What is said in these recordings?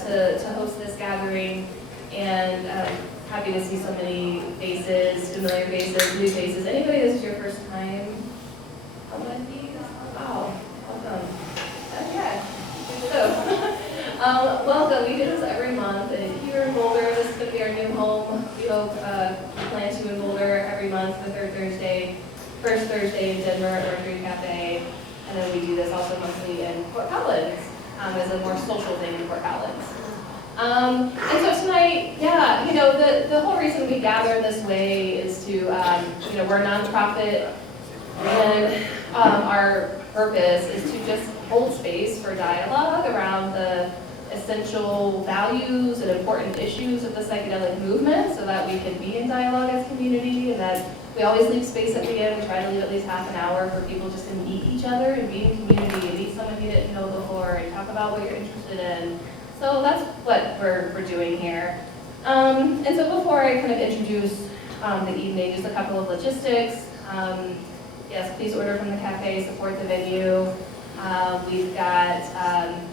to host this gathering, and happy to see so many faces, familiar faces, new faces. Anybody, this is your first time on one of these? Wow, welcome. Okay, so welcome. We do this every month, and here in Boulder, this is going to be our new home. We hope we plan to in Boulder every month, the third Thursday, first Thursday in Denver at Mercury Cafe, and then we do this also monthly in Fort Collins as a more social thing in Fort Collins. And so tonight, yeah, the whole reason we gather this way is to, we're a nonprofit, and our purpose is to just hold space for dialogue around the essential values and important issues of the psychedelic movement so that we can be in dialogue as a community, and that we always leave space at the end. We try to leave at least half an hour for people just to meet each other and be in community and meet someone you didn't know before and talk about what you're interested in. So that's what we're doing here. And so before I kind of introduce the evening, just a couple of logistics. Yes, please order from the cafe, support the venue. We've got,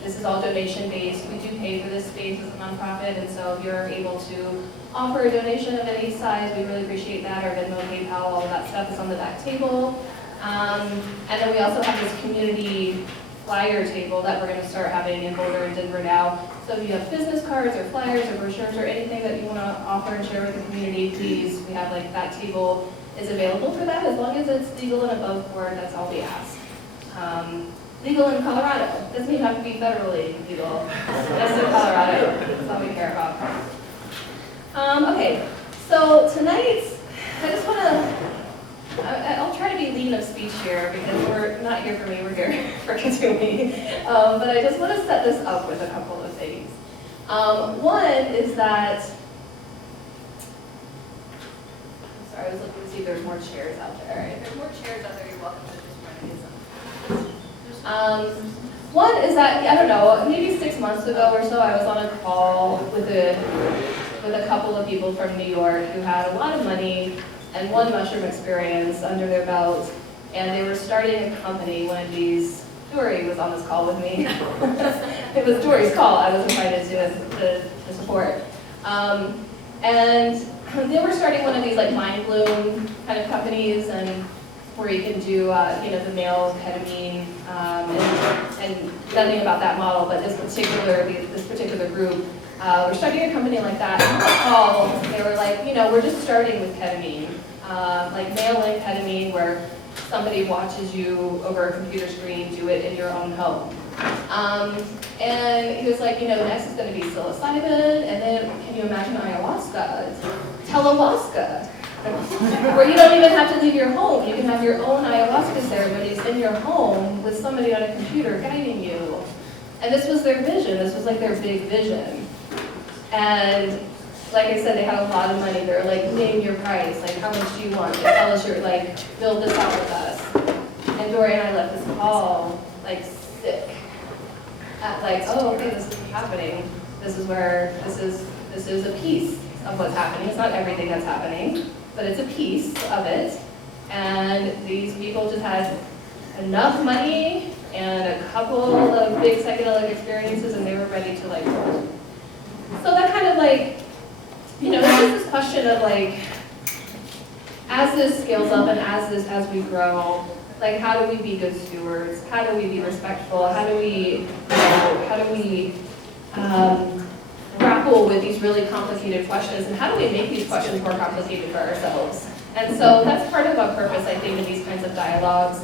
this is all donation-based. We do pay for this space as a nonprofit, and so if you're able to offer a donation of any size, we really appreciate that. Our Venmo, PayPal, all of that stuff is on the back table. And then we also have this community flyer table that we're going to start having in Boulder and Denver now. So if you have business cards or flyers or brochures or anything that you want to offer and share with the community, please, we have that table is available for that, as long as it's legal and above board. That's all we ask. Legal in Colorado. Doesn't even have to be federally legal. Just in Colorado. That's all we care about. Okay, so tonight, I just want to, I'll try to be lean of speech here because we're not here for me, we're here for Kuthoomi. But I just want to set this up with a couple of things. One is that, I'm sorry, I was looking to see if there's more chairs out there. If there's more chairs out there, you're welcome to just run and get some. One is that, I don't know, maybe 6 months ago or so, I was on a call with a couple of people from New York who had a lot of money and one mushroom experience under their belt, and they were starting a company. One of these, Dory was on this call with me. It was Dory's call. I was invited to support. And they were starting one of these Mind Bloom kind of companies, and where you can do, the male ketamine, and nothing about that model, but this particular group, we're starting a company like that. And on the call, they were like, we're just starting with ketamine, mail-in ketamine, where somebody watches you over a computer screen do it in your own home. And he was like, next is going to be psilocybin, and then can you imagine ayahuasca, telewaska? Where you don't even have to leave your home. You can have your own ayahuasca ceremonies in your home with somebody on a computer guiding you. And this was their vision. This was their big vision. And like I said, they had a lot of money. They're like, name your price. How much do you want? They tell us you're build this out with us. And Dory and I left this call sick. At oh, okay, this is happening. This is a piece of what's happening. It's not everything that's happening, but it's a piece of it. And these people just had enough money and a couple of big psychedelic experiences, and they were ready to roll. So that kind of there's just this question of as this scales up and as we grow, how do we be good stewards? How do we be respectful? How do we grapple with these really complicated questions, and how do we make these questions more complicated for ourselves? And so that's part of our purpose, I think, in these kinds of dialogues,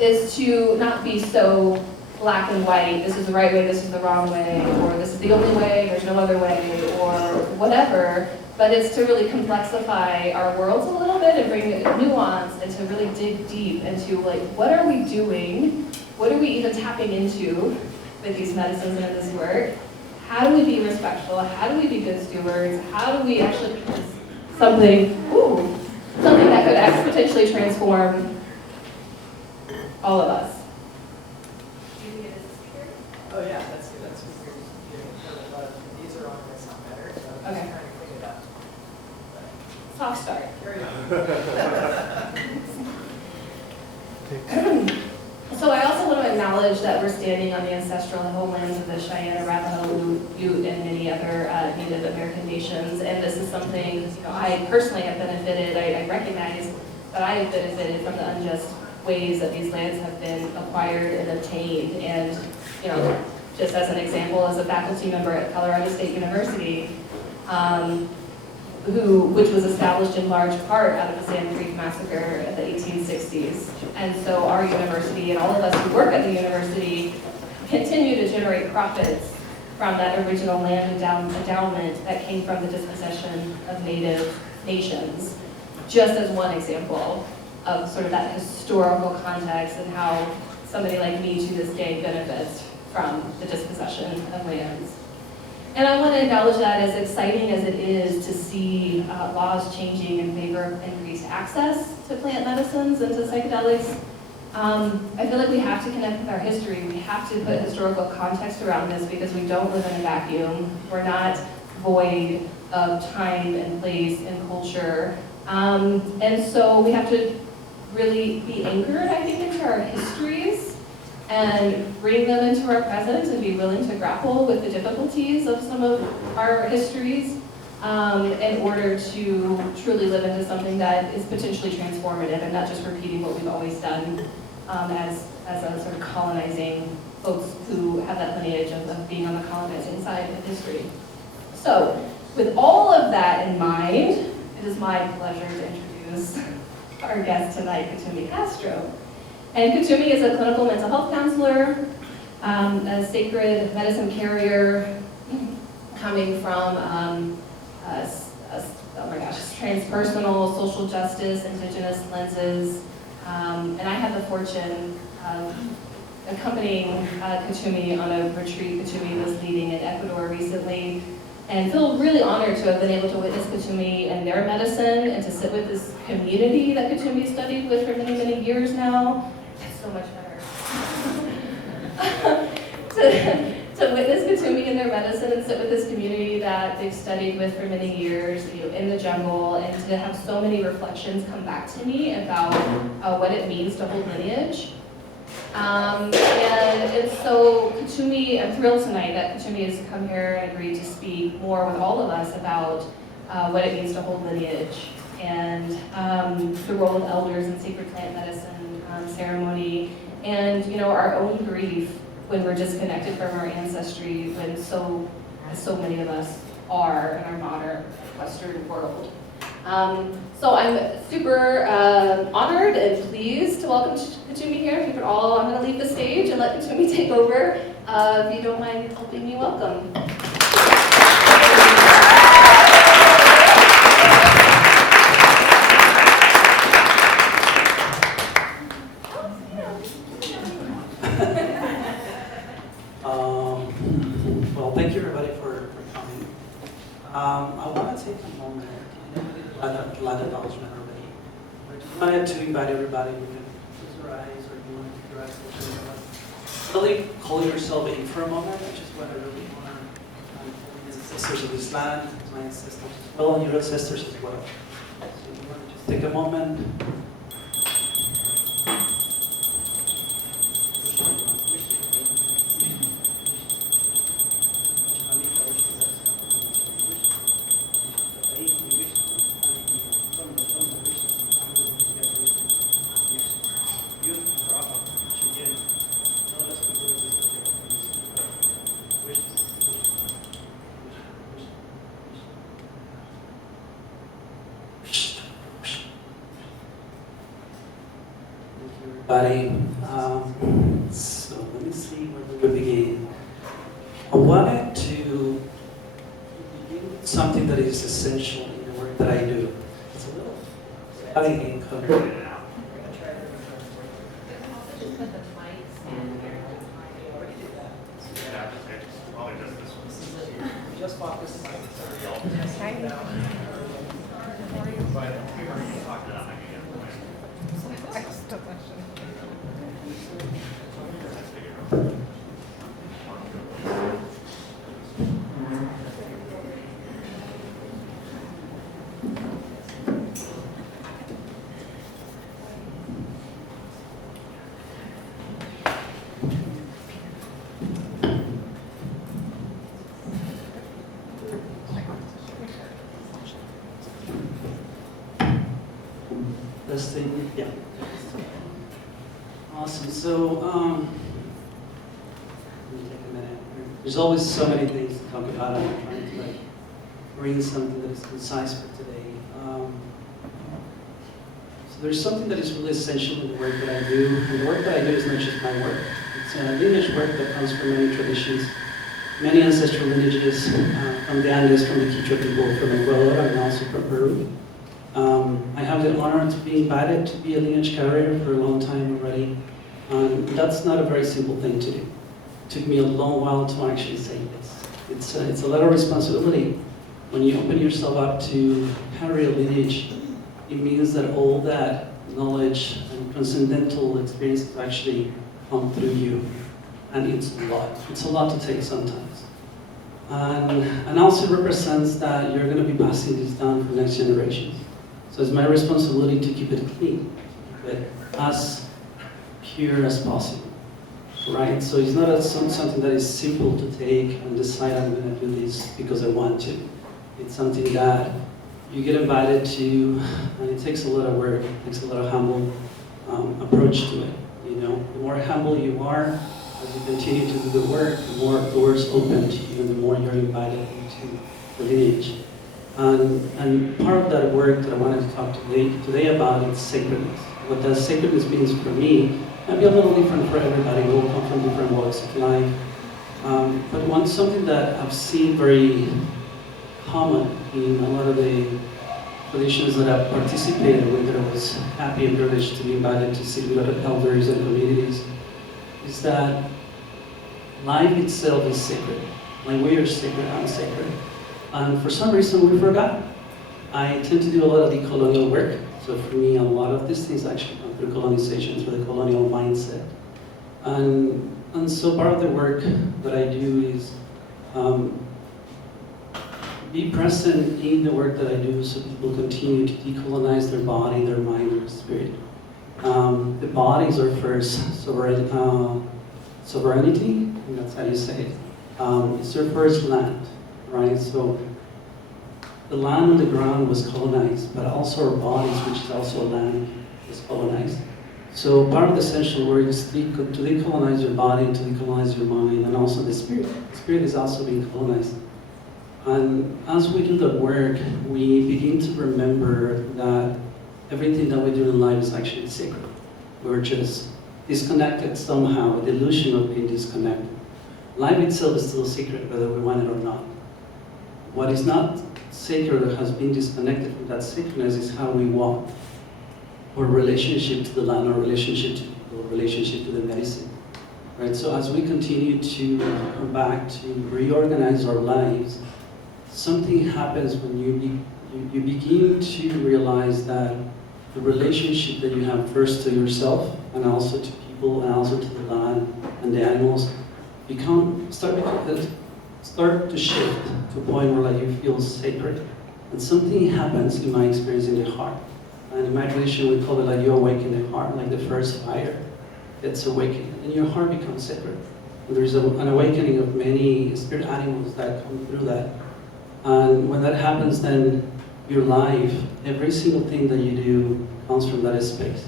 is to not be so black and white, this is the right way, this is the wrong way, or this is the only way, there's no other way, or whatever, but it's to really complexify our worlds a little bit and bring nuance and to really dig deep into what are we doing, what are we even tapping into with these medicines and this work? How do we be respectful? How do we be good stewards? How do we actually make this something that could exponentially transform all of us? Oh yeah, that's good. That's good. These are on my sound better, so I'm Okay. just trying to clean it up. Soft start. Carry on. So I also want to acknowledge that we're standing on the ancestral homelands of the Cheyenne, Arapaho, Ute and many other Native American nations. And this is something, I personally have benefited. I recognize that I have benefited from the unjust ways that these lands have been acquired and obtained. And, just as an example, as a faculty member at Colorado State University, which was established in large part out of the Sand Creek Massacre of the 1860s. And so our university and all of us who work at the university continue to generate profits from that original land endowment that came from the dispossession of Native nations, just as one example of sort of that historical context and how somebody like me to this day benefits from the dispossession of lands. And I want to acknowledge that, as exciting as it is to see laws changing in favor of increased access to plant medicines and to psychedelics, I feel like we have to connect with our history. We have to put historical context around this because we don't live in a vacuum. We're not void of time and place and culture. And so we have to really be anchored, I think, into our histories and bring them into our present and be willing to grapple with the difficulties of some of our histories in order to truly live into something that is potentially transformative and not just repeating what we've always done as a sort of colonizing folks who have that lineage of being on the colonizing side of history. So, with all of that in mind, it is my pleasure to introduce our guest tonight, Kuthoomi Castro. And Kuthoomi is a clinical mental health counselor, a sacred medicine carrier, coming from, transpersonal, social justice, Indigenous lenses. And I had the fortune of accompanying Kuthoomi on a retreat Kuthoomi was leading in Ecuador recently, and feel really honored to have been able to witness Kuthoomi and their medicine and to sit with this community that Kuthoomi studied with for many, many years now. It's so much better. to witness Kuthoomi and their medicine and sit with this community that they've studied with for many years, in the jungle, and to have so many reflections come back to me about what it means to hold lineage. And so Kuthoomi, I'm thrilled tonight that Kuthoomi has come here and agreed to speak more with all of us about what it means to hold lineage and the role of elders in sacred plant medicine ceremony, and our own grief when we're disconnected from our ancestry, when so many of us are in our modern Western world. So I'm super honored and pleased to welcome Kuthoomi here. If you could all, I'm going to leave the stage and let Kuthoomi take over. If you don't mind helping me welcome. Well, thank you everybody for coming. I want to take a moment. Land acknowledgement already. I wanted to invite everybody, you can close your eyes or you want to keep your eyes open. Really call yourself in for a moment. I just want to really honor my ancestors of this land, my ancestors as well, and your ancestors as well. So you want to just take a moment. So let me see where we begin. I wanted to begin with something that is essential in the work that I do. It's a little having income. Just bought this mic. Testing, yeah. Awesome. So, let me take a minute. There's always so many things to talk about. I'm trying to like bring something that is concise for today. So there's something that is really essential in the work that I do. And the work that I do is not just my work. It's a lineage work that comes from many traditions, many ancestral lineages from the Andes, from the Quichua people, from Ecuador, and also from Peru. I have the honor to be invited to be a lineage carrier for a long time already. That's not a very simple thing to do. It took me a long while to actually say this. It's a lot of responsibility. When you open yourself up to carry a lineage, it means that all that knowledge and transcendental experiences actually come through you. And it's a lot. It's a lot to take sometimes. And also represents that you're going to be passing this down for next generations. So it's my responsibility to keep it clean, keep it as pure as possible, right? So it's not something that is simple to take and decide I'm going to do this because I want to. It's something that you get invited to, and it takes a lot of work, it takes a lot of humble approach to it. You know, the more humble you are, as you continue to do the work, the more doors open to you, and the more you're invited into the lineage. And part of that work that I wanted to talk today about is sacredness. What that sacredness means for me might be a little different for everybody. We all come from different walks of life. But something that I've seen very common in a lot of the traditions that I've participated with, that I was happy and privileged to be invited to sit with other elders and communities, is that life itself is sacred. Like we are sacred, I'm sacred. And for some reason we forgot. I tend to do a lot of the colonial work. So for me, a lot of these things actually come through colonization, through the colonial mindset. And so part of the work that I do is be present in the work that I do so people continue to decolonize their body, their mind, their spirit. The body is our first sovereignty, and that's how you say it. It's our first land. Right, so the land on the ground was colonized, but also our bodies, which is also a land, was colonized. So part of the essential work is to decolonize your body, to decolonize your mind, and also the spirit. The spirit is also being colonized. And as we do that work, we begin to remember that everything that we do in life is actually sacred. We're just disconnected somehow, the illusion of being disconnected. Life itself is still secret, whether we want it or not. What is not sacred or has been disconnected from that sacredness is how we walk, or relationship to the land, or relationship to people, or relationship to the medicine. Right? So as we continue to come back to reorganize our lives, something happens when you begin to realize that the relationship that you have first to yourself, and also to people, and also to the land and the animals, start to shift to a point where like you feel sacred. And something happens, in my experience, in the heart. And in my tradition, we call it like you awaken the heart, like the first fire. It's awakened, and your heart becomes sacred. And there's an awakening of many spirit animals that come through that. And when that happens, then your life, every single thing that you do comes from that space.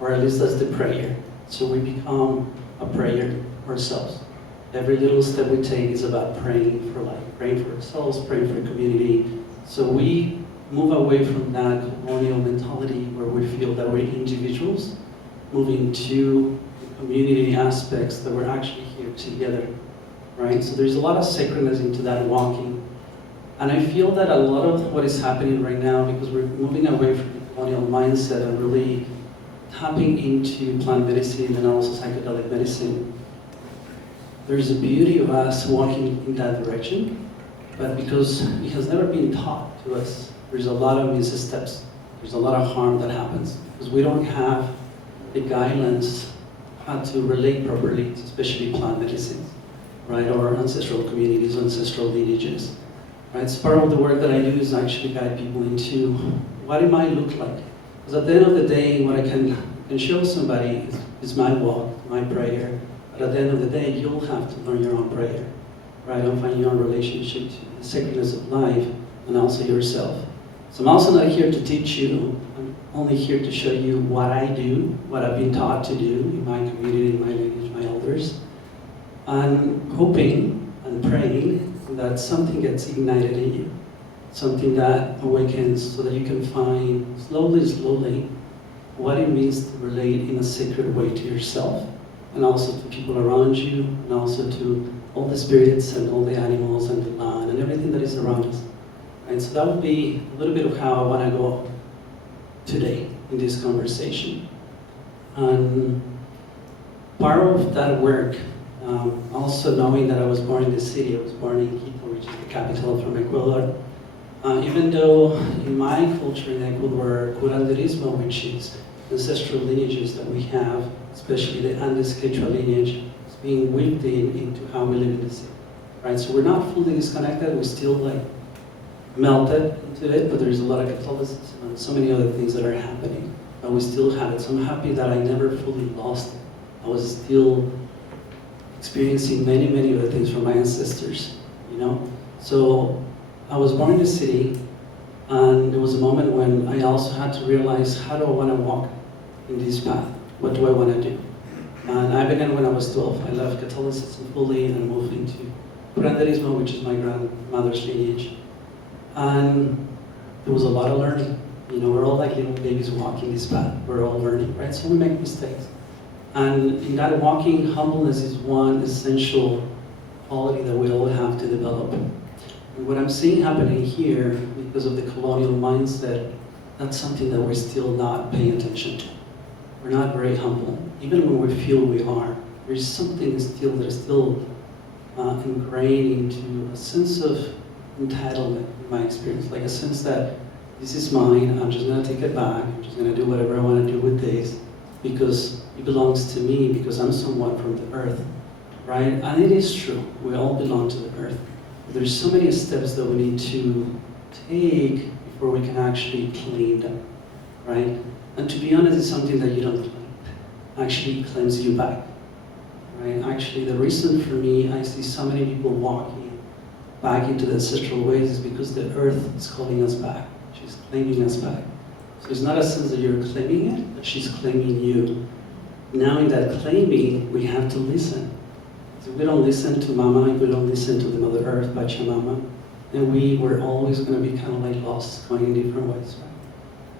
Or at least that's the prayer. So we become a prayer ourselves. Every little step we take is about praying for life, praying for ourselves, praying for community. So we move away from that colonial mentality where we feel that we're individuals, moving to the community aspects that we're actually here together, right? So there's a lot of sacredness into that walking. And I feel that a lot of what is happening right now, because we're moving away from the colonial mindset and really tapping into plant medicine and also psychedelic medicine, there's a beauty of us walking in that direction, but because it has never been taught to us, there's a lot of missteps. There's a lot of harm that happens because we don't have the guidelines how to relate properly, especially plant medicines, right? Or ancestral communities, ancestral lineages, right? So part of the work that I do is actually guide people into what it might look like. Because at the end of the day, what I can show somebody is my walk, my prayer. But at the end of the day, you'll have to learn your own prayer, right? And find your own relationship to the sacredness of life and also yourself. So I'm also not here to teach you, I'm only here to show you what I do, what I've been taught to do in my community, in my lineage, my elders. I'm hoping and praying that something gets ignited in you, something that awakens so that you can find slowly what it means to relate in a sacred way to yourself, and also to people around you, and also to all the spirits and all the animals and the land and everything that is around us. And so that would be a little bit of how I want to go today in this conversation. And part of that work, also knowing that I was born in the city, I was born in Quito, which is the capital from Ecuador. Even though in my culture in Ecuador, curanderismo, which is ancestral lineages that we have, especially the Andes Quechua lineage, is being weaved into how we live in the city. Right? So we're not fully disconnected, we're still like melted into it, but there's a lot of Catholicism and so many other things that are happening. But we still have it. So I'm happy that I never fully lost it. I was still experiencing many other things from my ancestors, you know? So I was born in the city, and there was a moment when I also had to realize, how do I want to walk in this path? What do I want to do? And I began when I was 12. I left Catholicism fully and moved into curanderismo, which is my grandmother's lineage. And there was a lot of learning. You know, we're all like little babies walking this path. We're all learning, right? So we make mistakes. And in that walking, humbleness is one essential quality that we all have to develop. And what I'm seeing happening here, because of the colonial mindset, that's something that we're still not paying attention to. We're not very humble. Even when we feel we are, there's something still that is still ingrained into a sense of entitlement, in my experience. Like a sense that this is mine, I'm just gonna take it back, I'm just gonna do whatever I wanna do with this, because it belongs to me, because I'm someone from the earth, right? And it is true, we all belong to the earth. But there's so many steps that we need to take before we can actually claim them, right? And to be honest, it's something that you don't claim. Actually, it claims you back, right? Actually, the reason for me, I see so many people walking back into the ancestral ways is because the earth is calling us back. She's claiming us back. So it's not a sense that you're claiming it, but she's claiming you. Now in that claiming, we have to listen. So we don't listen to Mama, we don't listen to the Mother Earth, Pachamama, and we're always going to be kind of like lost, going in different ways.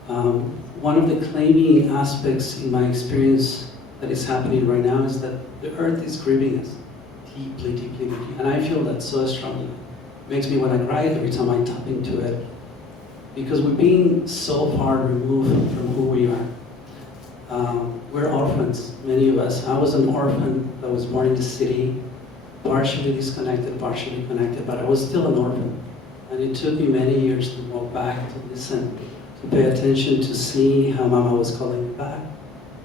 Right? One of the claiming aspects in my experience that is happening right now is that the earth is grieving us deeply. And I feel that so strongly. It makes me want to cry every time I tap into it. Because we're being so far removed from who we are. We're orphans, many of us. I was an orphan that was born in the city, partially disconnected, partially connected, but I was still an orphan. And it took me many years to walk back, to listen, to pay attention, to see how Mama was calling me back.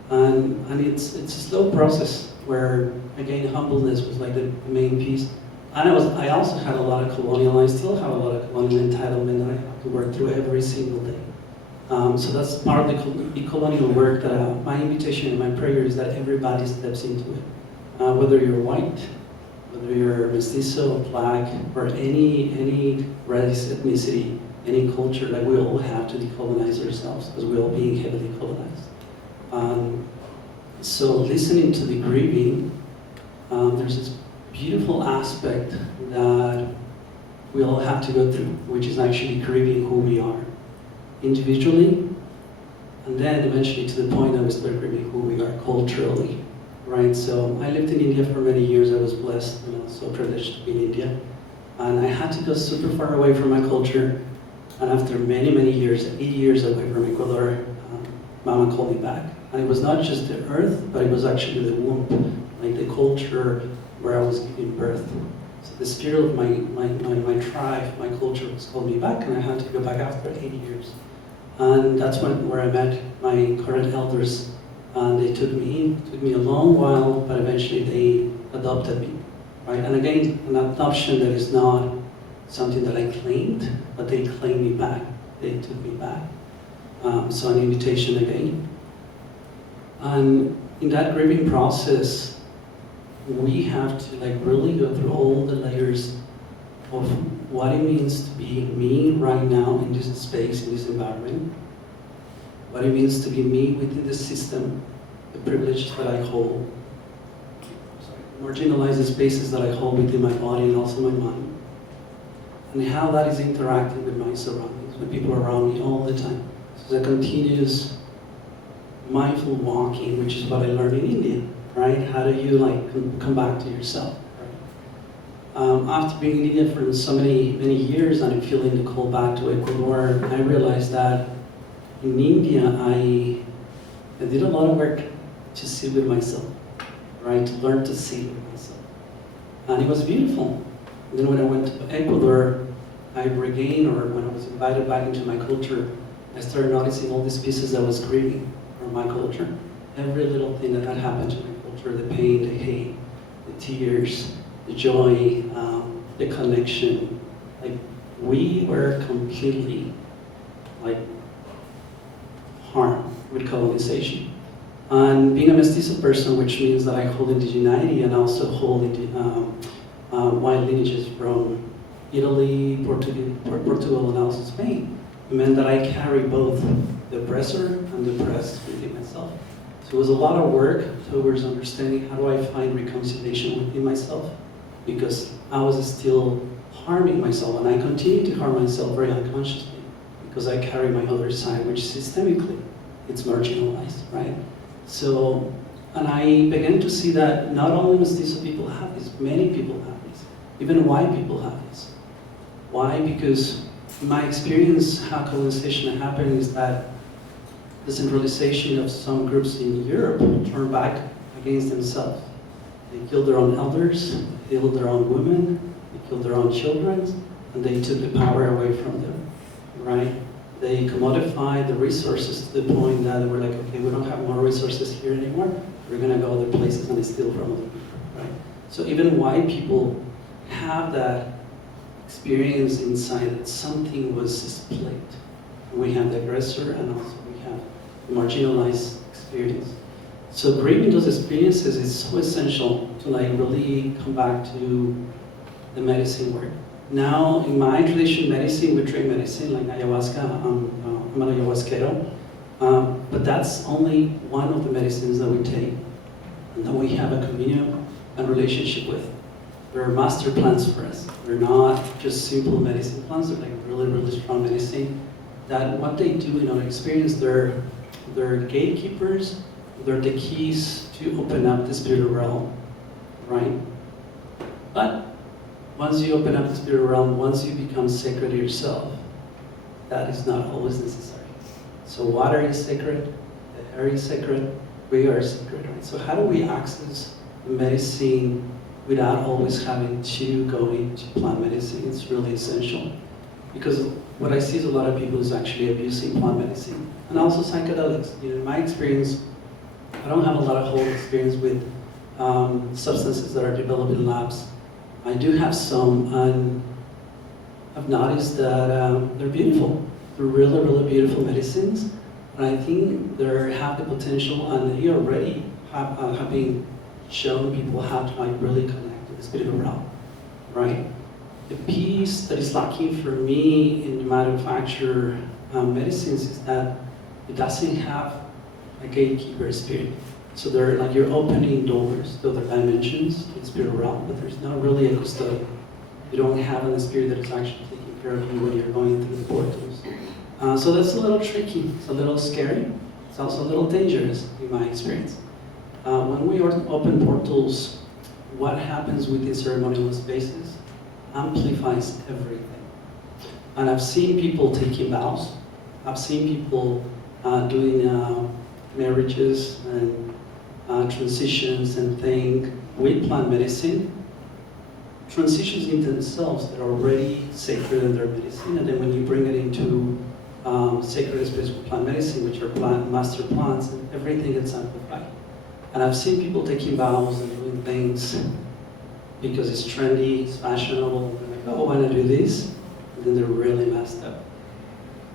And it's a slow process where, again, humbleness was like the main piece. And I also had a lot of colonial, I still have a lot of colonial entitlement that I have to work through every single day. So that's part of the colonial work that my invitation and my prayer is that everybody steps into it. Whether you're white, whether you're mestizo, black, or any race, ethnicity, any culture, like we all have to decolonize ourselves because we're all being heavily colonized. So listening to the grieving, there's this beautiful aspect that we all have to go through, which is actually grieving who we are individually, and then eventually to the point that we start grieving who we are culturally, right? So I lived in India for many years. I was blessed and also privileged to be in India, and I had to go super far away from my culture. And after many years, 8 years away from Ecuador, Mama called me back. And it was not just the earth, but it was actually the womb, like the culture where I was giving birth. So the spirit of my tribe, my culture was called me back, and I had to go back after 8 years. And that's where I met my current elders, and they took me in. It took me a long while, but eventually they adopted me, right? And again, an adoption that is not something that I claimed, but they claimed me back. They took me back. So an invitation again. And in that grieving process, we have to like really go through all the layers of what it means to be me right now in this space, in this environment. what it means to be me within the system, the privileges that I hold, marginalized spaces that I hold within my body and also my mind, and how that is interacting with my surroundings, with people around me all the time. So the continuous mindful walking, which is what I learned in India, right? How do you like come back to yourself? After being in India for so many years and I'm feeling the call back to Ecuador, I realized that in India I did a lot of work to sit with myself, right? To learn to sit with myself. And it was beautiful. And then when I went to Ecuador, I regained, or when I was invited back into my culture, I started noticing all these pieces that I was grieving from my culture. Every little thing that had happened to my culture, the pain, the hate, the tears, the joy, the connection. Like, we were completely, like, harmed with colonization. And being a mestizo person, which means that I hold indigeneity and also hold white lineages from Italy, Portugal, and also Spain, it meant that I carry both the oppressor and the oppressed within myself. So it was a lot of work towards understanding how do I find reconciliation within myself, because I was still harming myself, and I continue to harm myself very unconsciously, because I carry my other side, which systemically, it's marginalized, right? So, and I began to see that not only mestizo people have this, many people have this, even white people have this. Why? Because in my experience, how colonization happened is that the centralization of some groups in Europe turned back against themselves. They killed their own elders, they killed their own women, they killed their own children, and they took the power away from them, right? They commodified the resources to the point that they were like, okay, we don't have more resources here anymore, we're gonna go other places and steal from other people, right? So even white people have that experience inside that something was split. We have the aggressor and also we have the marginalized experience. So grieving those experiences is so essential to like really come back to the medicine work. Now, in my tradition medicine, we drink medicine like ayahuasca. I'm an ayahuasquero, but that's only one of the medicines that we take and that we have a communion and relationship with. They're master plants for us. They're not just simple medicine plants. They're like really, really strong medicine. That what they do in our experience, they're gatekeepers. They're the keys to open up the spiritual realm, right? But once you open up the spiritual realm, once you become sacred yourself, that is not always necessary. So water is sacred, the air is sacred, we are sacred, right? So how do we access medicine without always having to go into plant medicine? It's really essential. Because what I see is a lot of people is actually abusing plant medicine. And also psychedelics. You know, in my experience, I don't have a lot of whole experience with substances that are developed in labs. I do have some, and I've noticed that they're beautiful. They're really, really beautiful medicines. And I think they have the potential, and they already have been shown people how to like really connect to the spiritual realm, right? The piece that is lacking for me in the manufactured medicines is that it doesn't have a gatekeeper spirit. So they're like you're opening doors to other dimensions, to the spiritual realm, but there's not really a custodian. You don't have a spirit that is actually taking care of you when you're going through the portals. So that's a little tricky. It's a little scary. It's also a little dangerous in my experience. When we open portals, what happens with the ceremonial spaces amplifies everything. And I've seen people taking vows. I've seen people doing marriages and transitions and things with plant medicine. Transitions in themselves that are already sacred in their medicine, and then when you bring it into sacred space with plant medicine, which are plant master plants, and everything gets amplified. And I've seen people taking vows and doing things because it's trendy, it's fashionable, and they're like, oh, I want to do this, and then they're really messed up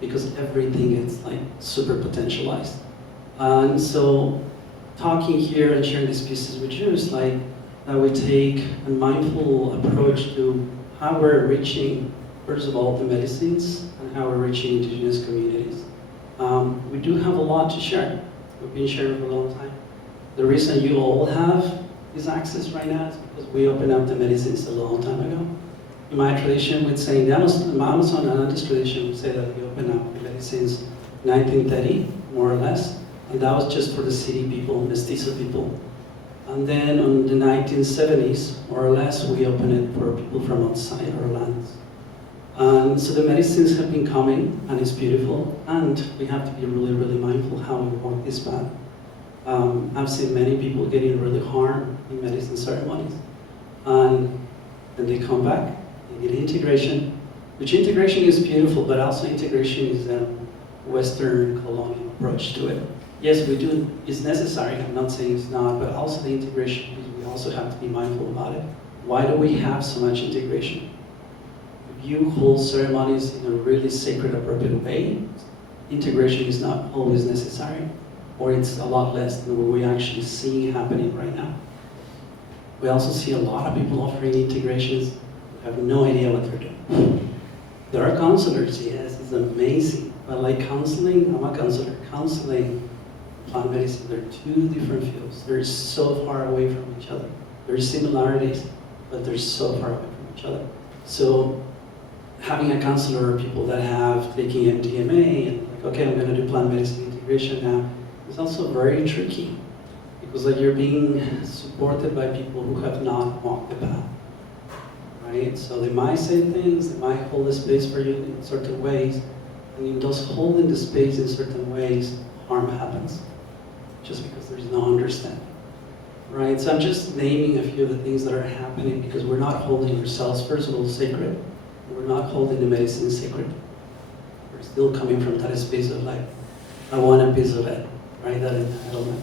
because everything is like super potentialized. And so talking here and sharing these pieces with you is like that we take a mindful approach to how we're reaching, first of all, the medicines and how we're reaching indigenous communities. We do have a lot to share. We've been sharing for a long time. The reason you all have this access right now is because we opened up the medicines a long time ago. In my tradition, we'd say, the Amazon and Andes tradition would say that we opened up the medicines 1930, more or less, and that was just for the city people, mestizo people. And then in the 1970s, more or less, we opened it for people from outside our lands. And so the medicines have been coming, and it's beautiful, and we have to be really, really mindful how we walk this path. I've seen many people getting really harmed in medicine ceremonies, and then they come back, they get integration, which integration is beautiful, but also integration is a Western colonial approach to it. Yes, we do, it's necessary, I'm not saying it's not, but also the integration, we also have to be mindful about it. Why do we have so much integration? If you hold ceremonies in a really sacred, appropriate way, integration is not always necessary, or it's a lot less than what we actually see happening right now. We also see a lot of people offering integrations who have no idea what they're doing. There are counselors, yes, it's amazing, but like counseling, I'm a counselor, counseling, plant medicine, they're two different fields. They're so far away from each other. There's similarities, but they're so far away from each other. So having a counselor or people that have taken MDMA and like, okay, I'm going to do plant medicine integration now, is also very tricky because like you're being supported by people who have not walked the path, right? So they might say things, they might hold the space for you in certain ways, and in those holding the space in certain ways, harm happens, just because there's no understanding, right? So I'm just naming a few of the things that are happening because we're not holding ourselves, first of all, sacred. We're not holding the medicine sacred. We're still coming from that space of like, I want a piece of it, right? That entitlement.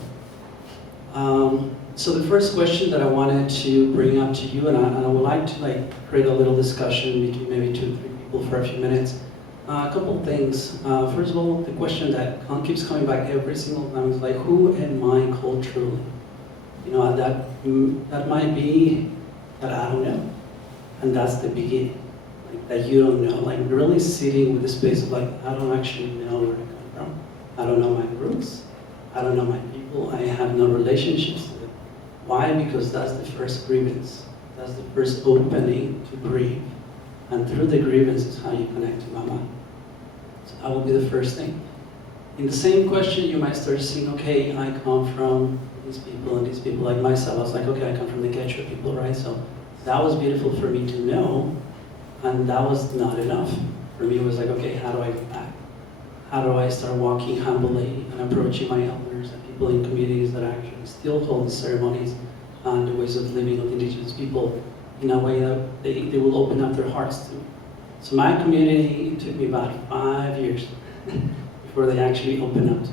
So the first question that I wanted to bring up to you, and I would like to like create a little discussion between maybe 2 or 3 people for a few minutes. A couple of things. First of all, the question that keeps coming back every single time is like, who am I culturally? You know, that might be that I don't know, and that's the beginning. Like that you don't know. Like really sitting with the space of like, I don't actually know where I come from. I don't know my roots. I don't know my people. I have no relationships to them. Why? Because that's the first grievance. That's the first opening to grieve. And through the grievance is how you connect to Mama. So that will be the first thing. In the same question, you might start seeing, okay, I come from these people and these people, like myself. I was like, okay, I come from the Castro people, right? So that was beautiful for me to know, and that was not enough. For me, it was like, okay, how do I get back? How do I start walking humbly and approaching my elders and people in communities that actually still hold the ceremonies and the ways of living of Indigenous people in a way that they will open up their hearts to. So my community, it took me about 5 years before they actually opened up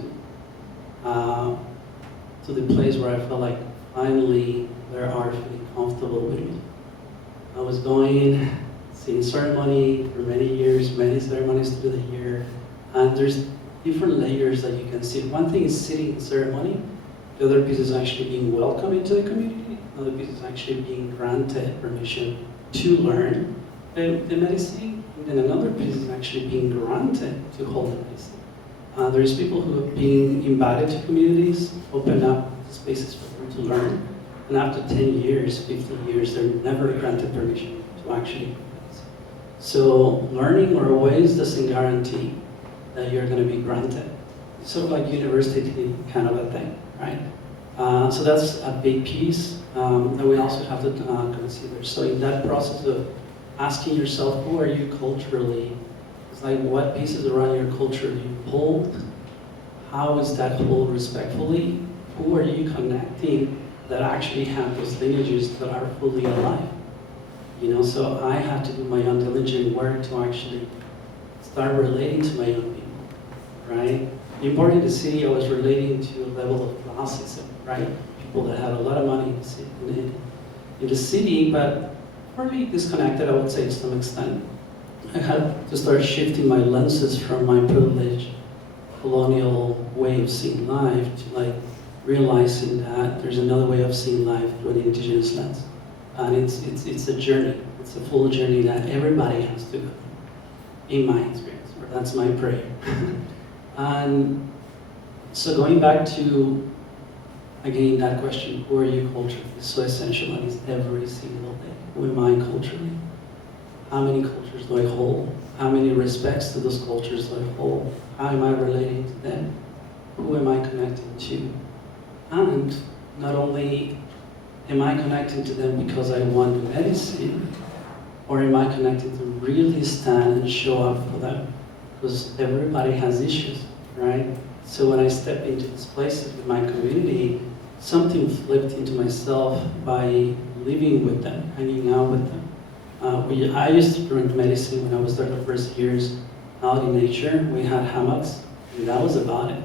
to the place where I felt like finally they are feeling comfortable with me. I was going, seeing ceremony for many years, many ceremonies through the year, and there's different layers that you can see. One thing is sitting in ceremony, the other piece is actually being welcomed into the community, another piece is actually being granted permission to learn the medicine, and then another piece is actually being granted to hold the medicine. There's people who have been invited to communities, open up spaces for them to learn, and after 10 years, 15 years, they're never granted permission to actually do this. So learning or ways doesn't guarantee that you're going to be granted. It's sort of like university kind of a thing, right? So that's a big piece that we also have to consider. So in that process of asking yourself, who are you culturally? It's like, what pieces around your culture do you hold? How is that hold respectfully? Who are you connecting that actually have those lineages that are fully alive? You know, so I have to do my own diligent work to actually start relating to my own people, right? Important in the city, I was relating to a level of classism, right? People that had a lot of money in the city, but fairly disconnected, I would say, to some extent. I had to start shifting my lenses from my privileged colonial way of seeing life to like realizing that there's another way of seeing life through an indigenous lens. And it's a journey. It's a full journey that everybody has to go through, in my experience, or that's my prayer. And so going back to, again, that question, who are you culturally, is so essential, and it's every single day. Who am I culturally? How many cultures do I hold? How many respects to those cultures do I hold? How am I relating to them? Who am I connecting to? And not only am I connecting to them because I want medicine, or am I connected to really stand and show up for them? Because everybody has issues, right? So when I step into these places with my community, something flipped into myself by living with them, hanging out with them. I used to drink medicine when I was there the first years out in nature. We had hammocks, and that was about it.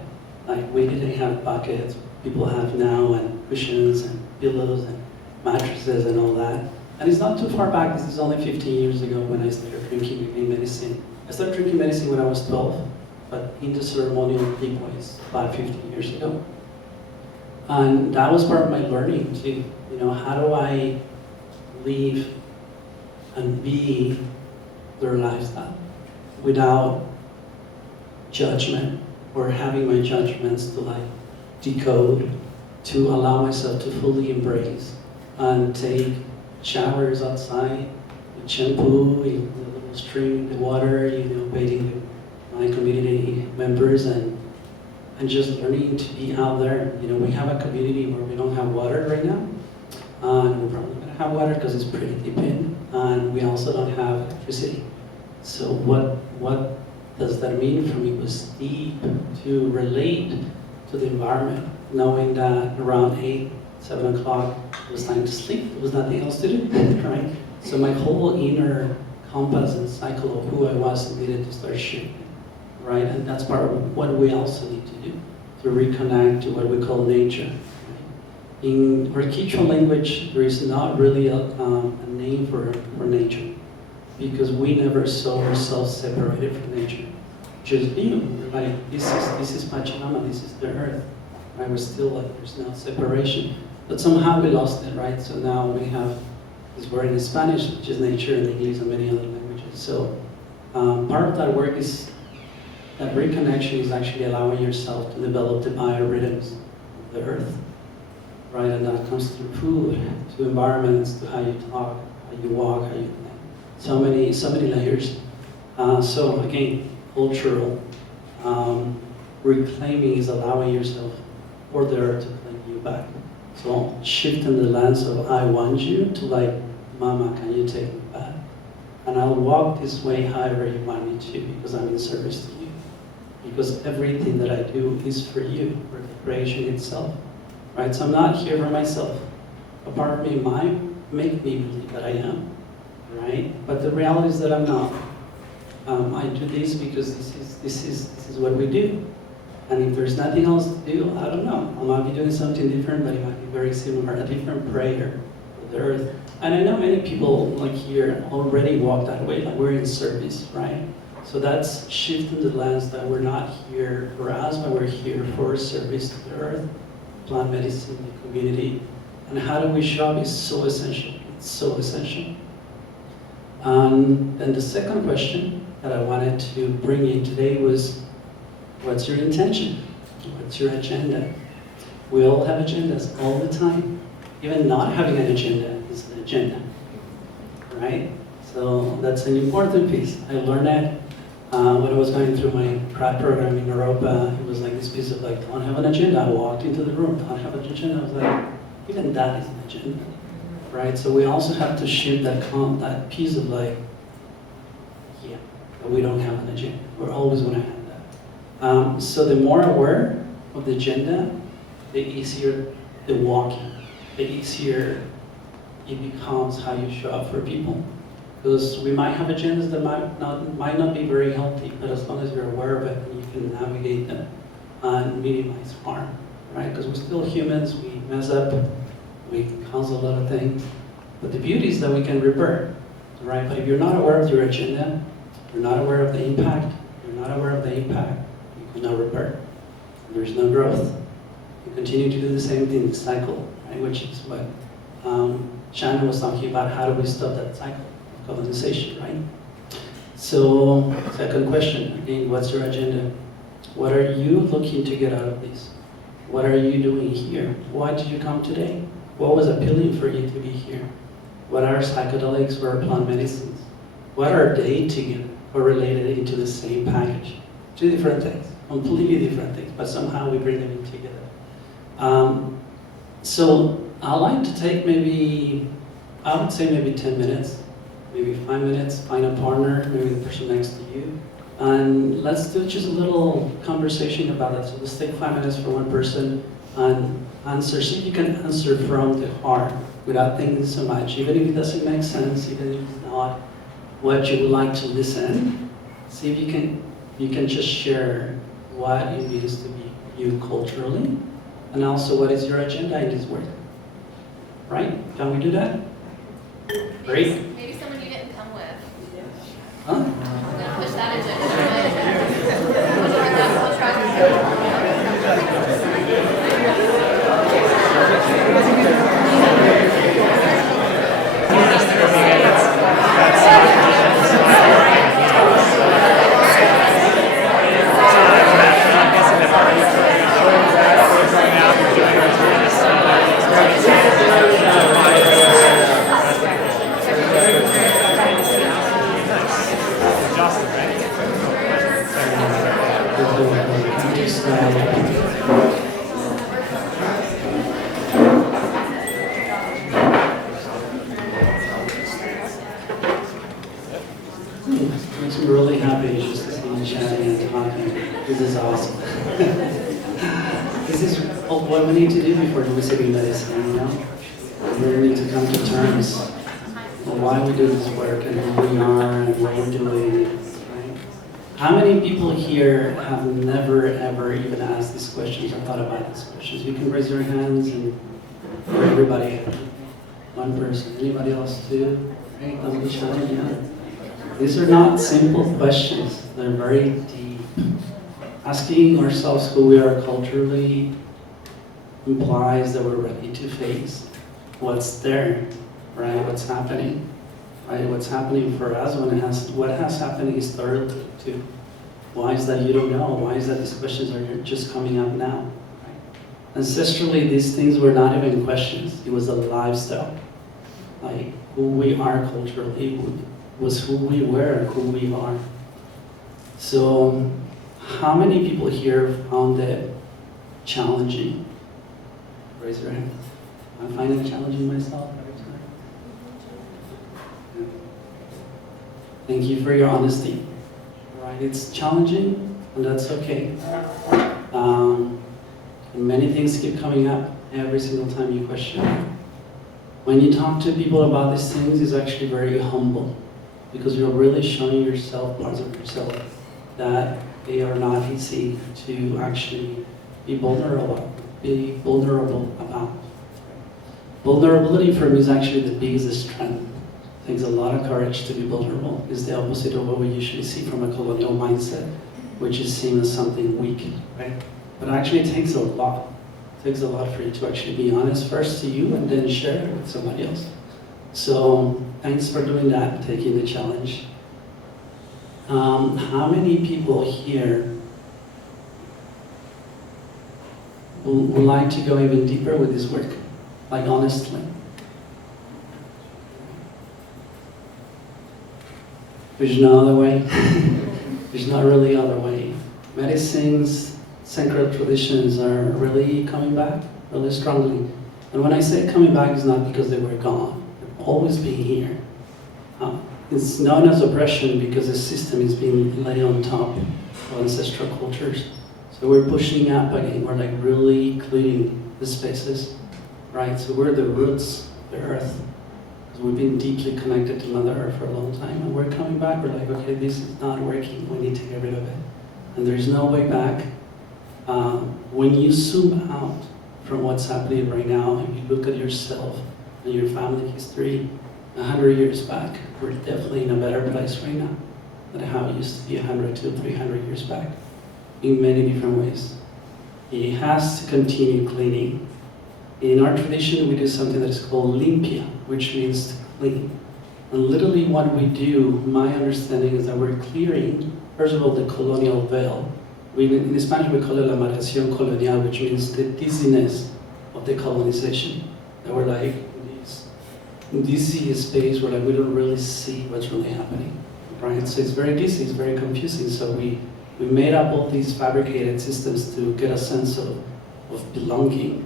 Like, we didn't have buckets people have now, and cushions and pillows and mattresses and all that. And it's not too far back. This is only 15 years ago when I started drinking medicine. I started drinking medicine when I was 12, but in the ceremonial deep ways, about 15 years ago. And that was part of my learning too. You know, how do I live and be their lifestyle without judgment, or having my judgments to like decode, to allow myself to fully embrace and take showers outside with shampoo in the little stream, the water, you know, bathing with my community members, and just learning to be out there. You know, we have a community where we don't have water right now, and we're probably going to have water because it's pretty deep in, and we also don't have electricity. So what does that mean for me was deep to relate to the environment, knowing that around 8, 7 o'clock it was time to sleep. There was nothing else to do, right? So my whole inner compass and cycle of who I was needed to start shifting, right? And that's part of what we also need to do, to reconnect to what we call nature. In our Quechua language, there is not really a name for nature, because we never saw ourselves separated from nature. Just being like, this is Pachamama, this is the earth. Right? We're still like, there's no separation. But somehow we lost it, right? So now we have this word in Spanish, which is nature, and English, and many other languages. So part of that work is, that reconnection is actually allowing yourself to develop the biorhythms of the earth, right? And that comes through food, to environments, to how you talk, how you walk, how you think. So many layers. So again, cultural reclaiming is allowing yourself for the earth to claim you back. So shifting the lens of I want you to like, Mama, can you take me back? And I'll walk this way however you want me to, because I'm in service to you. Because everything that I do is for you, for the creation itself. Right? So I'm not here for myself. A part of me might make me believe that I am. Right? But the reality is that I'm not. I do this because this is what we do. And if there's nothing else to do, I don't know. I might be doing something different, but it might be very similar, a different prayer for the earth. And I know many people like here already walk that way, like we're in service, right? So that's shifting the lens that we're not here for us, but we're here for service to the earth, plant medicine, the community. And how do we show up is so essential. It's so essential. Then the second question that I wanted to bring in today was, what's your intention? What's your agenda? We all have agendas all the time. Even not having an agenda is an agenda, right? So that's an important piece. I learned that when I was going through my grad program in Europa. It was like this piece of like, don't have an agenda. I walked into the room, don't have an agenda. I was like, even that is an agenda, right? So we also have to shift that piece of like, yeah, we don't have an agenda. We're always going to have that. So the more aware of the agenda, the easier the walking, the easier it becomes how you show up for people. Because we might have agendas that might not be very healthy, but as long as you're aware of it, you can navigate them and minimize harm, right? Because we're still humans, we mess up, we cause a lot of things. But the beauty is that we can revert, right? But if you're not aware of your agenda, you're not aware of the impact, you cannot revert. There's no growth. You continue to do the same thing, the cycle, right? Which is what Shannon was talking about. How do we stop that cycle of colonization, right? So, second question, again, what's your agenda? What are you looking to get out of this? What are you doing here? Why did you come today? What was appealing for you to be here? What are psychedelics or plant medicines? What are they together or related into the same package? Two different things, completely different things, but somehow we bring them in together. So I like to take I would say maybe 10 minutes, maybe 5 minutes, find a partner, maybe the person next to you, and let's do just a little conversation about it. So let's take 5 minutes for one person and answer, see if you can answer from the heart without thinking so much, even if it doesn't make sense, even if it's not what you would like to listen. See if you can just share what it means to be you culturally, and also what is your agenda in this work. Right? Can we do that? Great. Maybe someone you didn't come with. Huh? I'm gonna push that agenda. We'll try. Makes me really happy just to see you chatting and talking. This is awesome. This is what we need to do before receiving medicine, you know? We need to come to terms on why we do this work and who we are and what we're doing. Right? How many people here have never ever even asked these questions or thought about these questions? You can raise your hands, and for everybody, one person. Anybody else too? Right? Don't be shy. Yeah. These are not simple questions. They're very deep. Asking ourselves who we are culturally implies that we're ready to face what's there, right? What's happening, right? What's happening for us what has happened historically too. Why is that you don't know? Why is that these questions are just coming up now? Right? Ancestrally, these things were not even questions. It was a lifestyle. Like who we are culturally was who we were, who we are. So, how many people here found it challenging? Raise your hand. I find it challenging myself every time. Yeah. Thank you for your honesty. Right, it's challenging, and that's okay. And many things keep coming up every single time you question it. When you talk to people about these things, it's actually very humble, because you're really showing yourself parts of yourself that they are not easy to actually be vulnerable about. Vulnerability for me is actually the biggest strength. It takes a lot of courage to be vulnerable. It's the opposite of what we usually see from a colonial mindset, which is seen as something weak, right? But actually it takes a lot. It takes a lot for you to actually be honest first to you and then share it with somebody else. So thanks for doing that, taking the challenge. How many people here would like to go even deeper with this work? Like honestly. There's no other way. There's not really other way. Medicines, sacred traditions are really coming back, really strongly. And when I say coming back, it's not because they were gone. They've always been here. It's known as oppression because the system is being laid on top of ancestral cultures. So we're pushing up again. We're like really cleaning the spaces, right? So we're the roots, the earth. Because we've been deeply connected to Mother Earth for a long time. And we're coming back. We're like, okay, this is not working. We need to get rid of it. And there's no way back. When you zoom out from what's happening right now, and you look at yourself and your family history, 100 years back, we're definitely in a better place right now than how it used to be 100 to 300 years back, in many different ways. It has to continue cleaning. In our tradition, we do something that is called limpia, which means to clean. And literally what we do, my understanding is that we're clearing, first of all, the colonial veil in Spanish we call it la marcación colonial, which means the dizziness of the colonization. That we're like in this dizzy space where like we don't really see what's really happening, right? So it's very dizzy, it's very confusing. So we made up all these fabricated systems to get a sense of belonging,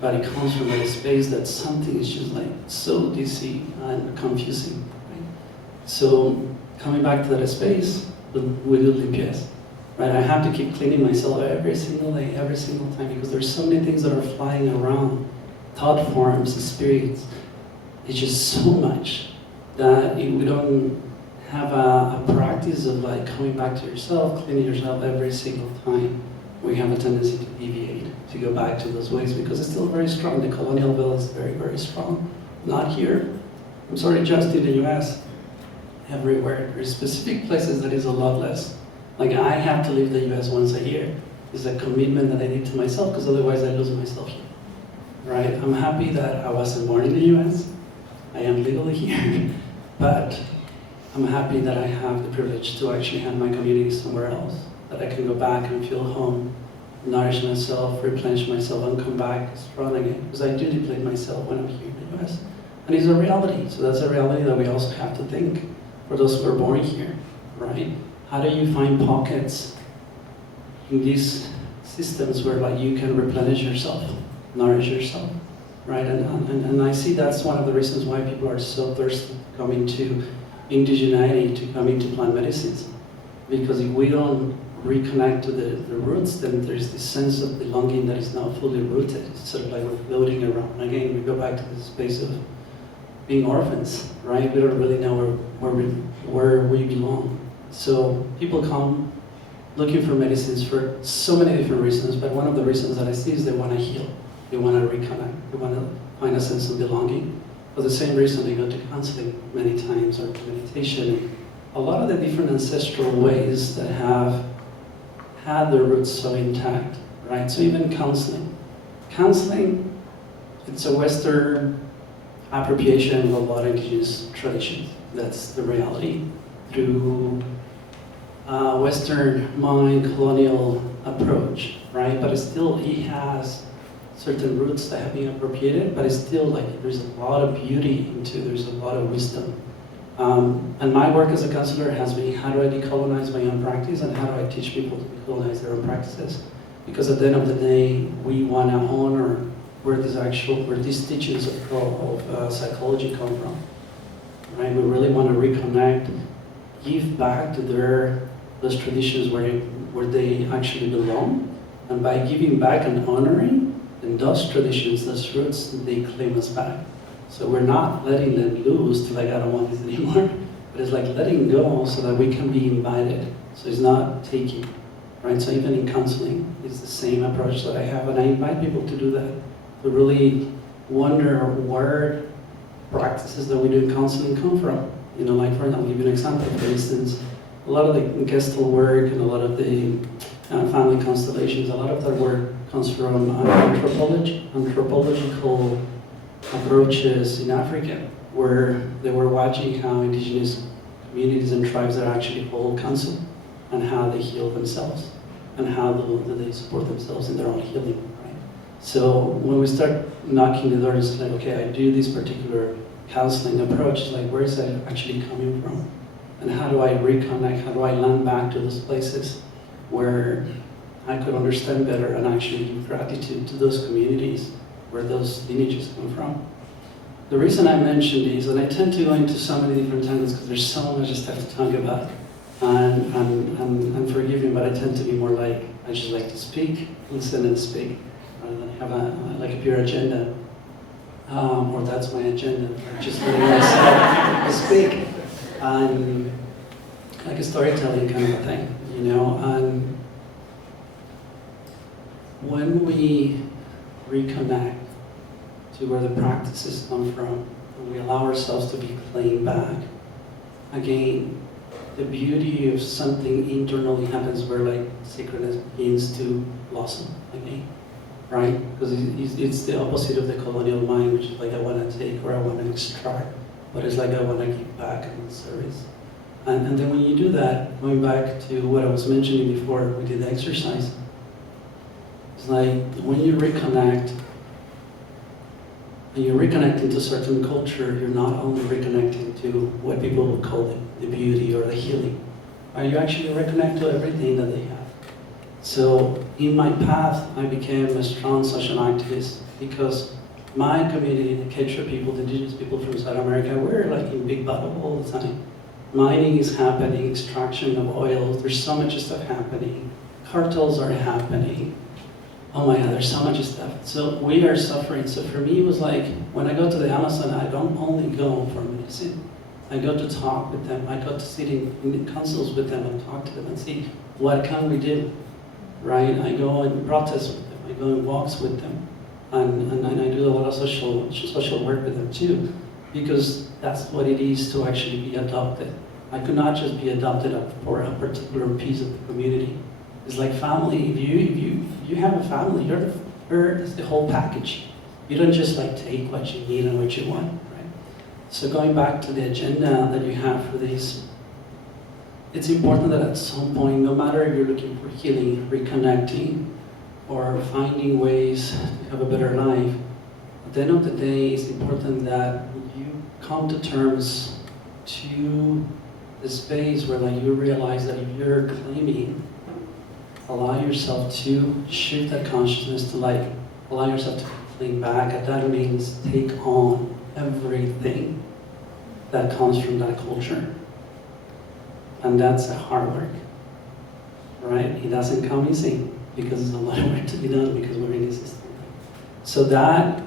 but it comes from a space that something is just like so dizzy and confusing, right? So coming back to that space, we do limpieza, right? I have to keep cleaning myself every single day, every single time, because there's so many things that are flying around, thought forms, spirits. It's just so much that if we don't have a practice of like coming back to yourself, cleaning yourself every single time, we have a tendency to deviate, to go back to those ways, because it's still very strong. The colonial will is very, very strong. Not here. I'm sorry, just in the US. Everywhere. There's specific places that is a lot less. Like I have to leave the US once a year. It's a commitment that I need to myself, because otherwise I lose myself here. Right? I'm happy that I wasn't born in the US. I am legally here. But I'm happy that I have the privilege to actually have my community somewhere else, that I can go back and feel home, nourish myself, replenish myself, and come back strong again. Because I do deplete myself when I'm here in the US. And it's a reality. So that's a reality that we also have to think for those who are born here, right? How do you find pockets in these systems where like you can replenish yourself, nourish yourself, right? And I see that's one of the reasons why people are so thirsty to come into indigeneity, to come into plant medicines. Because if we don't reconnect to the roots, then there's this sense of belonging that is not fully rooted. It's sort of like we're floating around. Again, we go back to this space of being orphans, right? We don't really know where we belong. So people come looking for medicines for so many different reasons, but one of the reasons that I see is they want to heal. They want to reconnect. They want to find a sense of belonging. For the same reason they go to counseling many times, or to meditation. A lot of the different ancestral ways that have had their roots so intact, right? So even counseling. Counseling, it's a Western appropriation of a lot of indigenous traditions. That's the reality. Through Western mind colonial approach, right? But it has certain roots that have been appropriated, but it's still like there's a lot of beauty there's a lot of wisdom. And my work as a counselor has been, how do I decolonize my own practice, and how do I teach people to decolonize their own practices? Because at the end of the day, we want to honor where these teachings of psychology come from, right? We really want to reconnect, give back to those traditions where they actually belong, and by giving back and honoring, and those traditions, those roots, they claim us back. So we're not letting them loose to like, I don't want this anymore, but it's like letting go so that we can be invited. So it's not taking, right? So even in counseling, it's the same approach that I have, and I invite people to do that, to really wonder where practices that we do in counseling come from. You know, like I'll give you an example. For instance, a lot of the Gestalt work and a lot of the family constellations, a lot of that work comes from anthropological approaches in Africa, where they were watching how indigenous communities and tribes are actually hold council, and how they heal themselves, and how they support themselves in their own healing, right? So when we start knocking the door, it's like, okay, I do this particular counseling approach, it's like, where is that actually coming from? And how do I reconnect, how do I land back to those places where I could understand better and actually give gratitude to those communities where those lineages come from. The reason I mention these, and I tend to go into so many different tangents because there's so much I just have to talk about, and forgive me, but I tend to be more like, I just like to speak, listen and speak, rather than have a pure agenda, or that's my agenda, just letting myself speak, and like a storytelling kind of a thing, you know. And when we reconnect to where the practices come from, and we allow ourselves to be claimed back, again, the beauty of something internally happens where like sacredness begins to blossom again, right? Because it's the opposite of the colonial mind, which is like I want to take or I want to extract, but it's like I want to give back in service. And then when you do that, going back to what I was mentioning before, we did the exercise. It's like when you reconnect, and you're reconnecting to a certain culture, you're not only reconnecting to what people would call the beauty or the healing. You actually reconnect to everything that they have. So in my path, I became a strong social activist because my community, the Castro people, the Indigenous people from South America, we're like in big battle all the time. Mining is happening, extraction of oils, there's so much stuff happening. Cartels are happening. Oh my God, there's so much stuff. So we are suffering. So for me, it was like, when I go to the Amazon, I don't only go for medicine. I go to talk with them. I go to sit in councils with them and talk to them and see what can we do, right? I go and protest with them. I go on walks with them. And I do a lot of social work with them too, because that's what it is to actually be adopted. I could not just be adopted for a particular piece of the community. It's like family. If you have a family, it's the whole package. You don't just like take what you need and what you want, right? So going back to the agenda that you have for this, it's important that at some point, no matter if you're looking for healing, reconnecting, or finding ways to have a better life, at the end of the day, it's important that you come to terms to the space where like you realize that if you're claiming, allow yourself to shift that consciousness to like, allow yourself to cling back, and that means take on everything that comes from that culture. And that's a hard work, right? It doesn't come easy because there's a lot of work to be done because we're in a system. So that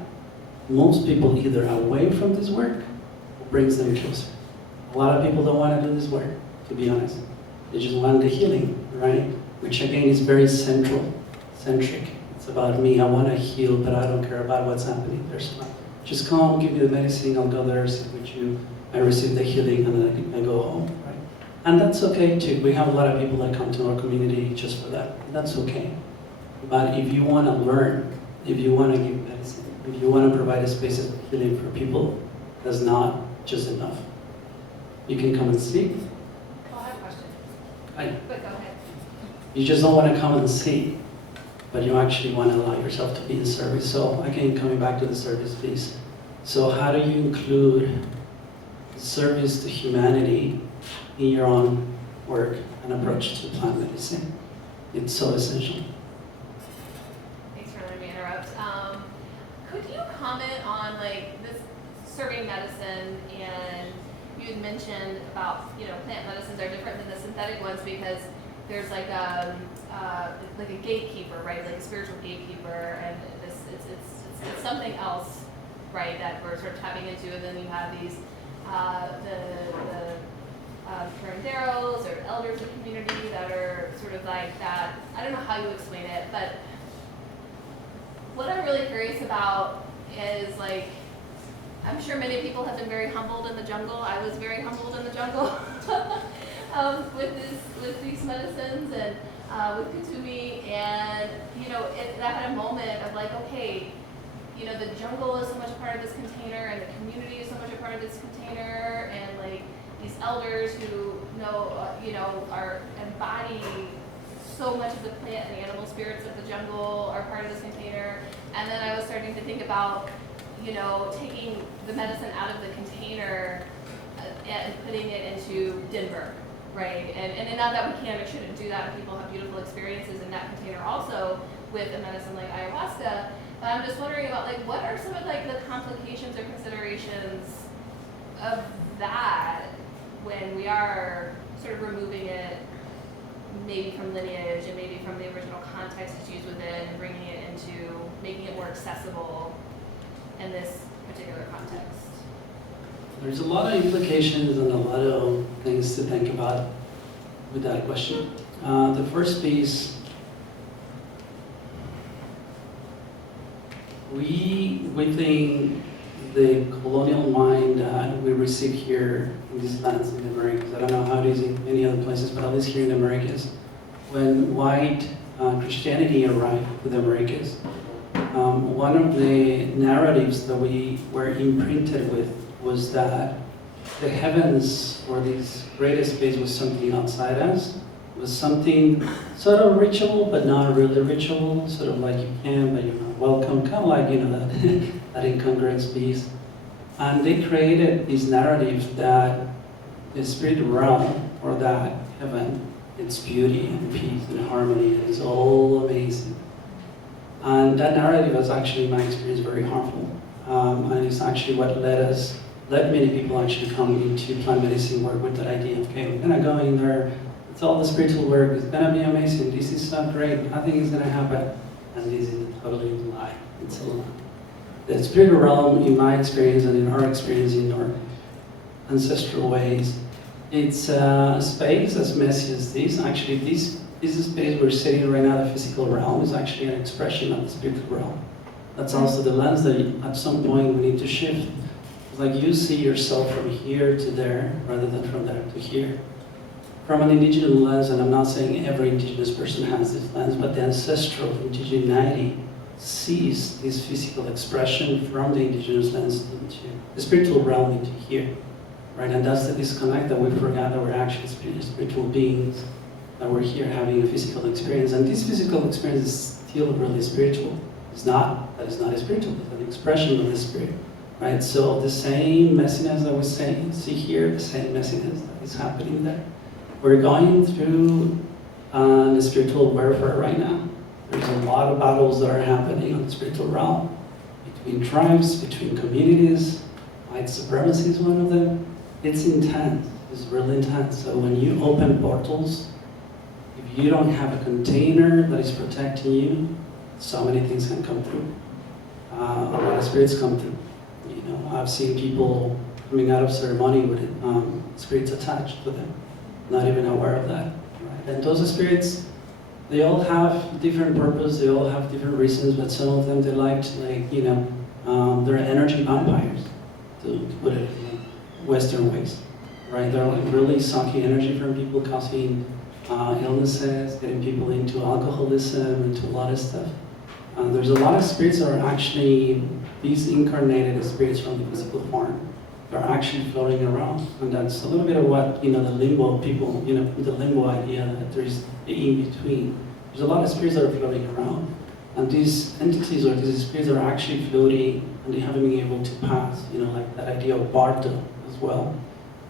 most people either away from this work or brings them closer. A lot of people don't want to do this work, to be honest. They just want the healing, right? Which again is very centric. It's about me, I want to heal, but I don't care about what's happening. There's not. Just come, give me the medicine, I'll go there, sit with you, I receive the healing, and then I go home, right? And that's okay too. We have a lot of people that come to our community just for that. That's okay. But if you want to learn, if you want to give medicine, if you want to provide a space of healing for people, that's not just enough. You can come and speak. Oh, I have a question. Hi. But go ahead. You just don't want to come and see, but you actually want to allow yourself to be in service. So again, coming back to the service piece. So how do you include service to humanity in your own work and approach to plant medicine? It's so essential. Thanks for letting me interrupt. Could you comment on like this serving medicine, and you had mentioned about, plant medicines are different than the synthetic ones because there's like a gatekeeper, right? Like a spiritual gatekeeper, and it's something else, right? That we're sort of tapping into, and then you have these curanderos or elders of the community that are sort of like that. I don't know how you explain it, but what I'm really curious about is like, I'm sure many people have been very humbled in the jungle. I was very humbled in the jungle with these medicines and with Kuthoomi, and I had a moment of like, okay, the jungle is so much a part of this container, and the community is so much a part of this container, and like these elders who are embody so much of the plant and animal spirits of the jungle are part of this container. And then I was starting to think about, taking the medicine out of the container and putting it into Denver, right? And not that we can or shouldn't do that. People have beautiful experiences in that container also with a medicine like ayahuasca. But I'm just wondering about like, what are some of like the complications or considerations of that when we are sort of removing it maybe from Lineage and maybe from the original context it's used within, and bringing it into making it more accessible in this particular context? There's a lot of implications and a lot of things to think about with that question. The first piece, within the colonial mind that we receive here in these lands in the Americas, I don't know how it is in many other places, but at least here in the Americas, when white Christianity arrived to the Americas, one of the narratives that we were imprinted with was that the heavens or this greater space was something outside us, was something sort of ritual, but not really ritual, sort of like you can, but you're not welcome, kind of like, that, that incongruence piece. And they created this narrative that the spirit realm, or that heaven, its beauty and peace and harmony is all amazing. And that narrative was actually, in my experience, very harmful. And it's actually what led many people actually come into plant medicine work with that idea of, okay, we're gonna go in there, it's all the spiritual work, it's gonna be amazing, this is so great, nothing is gonna happen. And this is a totally lie, it's a lie. The spiritual realm, in my experience and in our experience in our ancestral ways, it's a space as messy as this. Actually, this space we're sitting right now, the physical realm, is actually an expression of the spiritual realm. That's also the lens that at some point we need to shift. It's like you see yourself from here to there, rather than from there to here. From an indigenous lens, and I'm not saying every indigenous person has this lens, but the ancestral indigeneity sees this physical expression from the indigenous lens into the spiritual realm into here. Right, and that's the disconnect that we forgot that we're actually spiritual beings, that we're here having a physical experience. And this physical experience is still really spiritual. It's not, that is not a spiritual, it's an expression of the spirit. Right, so the same messiness that we see here, the same messiness that is happening there. We're going through a spiritual warfare right now. There's a lot of battles that are happening on the spiritual realm, between tribes, between communities. White supremacy is one of them. It's intense, it's really intense. So when you open portals, if you don't have a container that is protecting you, so many things can come through. A lot of spirits come through. I've seen people coming out of ceremony with spirits attached to them, not even aware of that. Right? And those spirits, they all have different purpose, they all have different reasons, but some of them they like to, they're energy vampires, to put it in Western ways, right? They're like really sucking energy from people, causing illnesses, getting people into alcoholism, into a lot of stuff. There's a lot of spirits that are actually these incarnated spirits from the physical form. They're actually floating around, and that's a little bit of what the limbo people, the limbo idea that there's the in-between. There's a lot of spirits that are floating around, and these entities or these spirits are actually floating, and they haven't been able to pass. Like that idea of Bardo as well,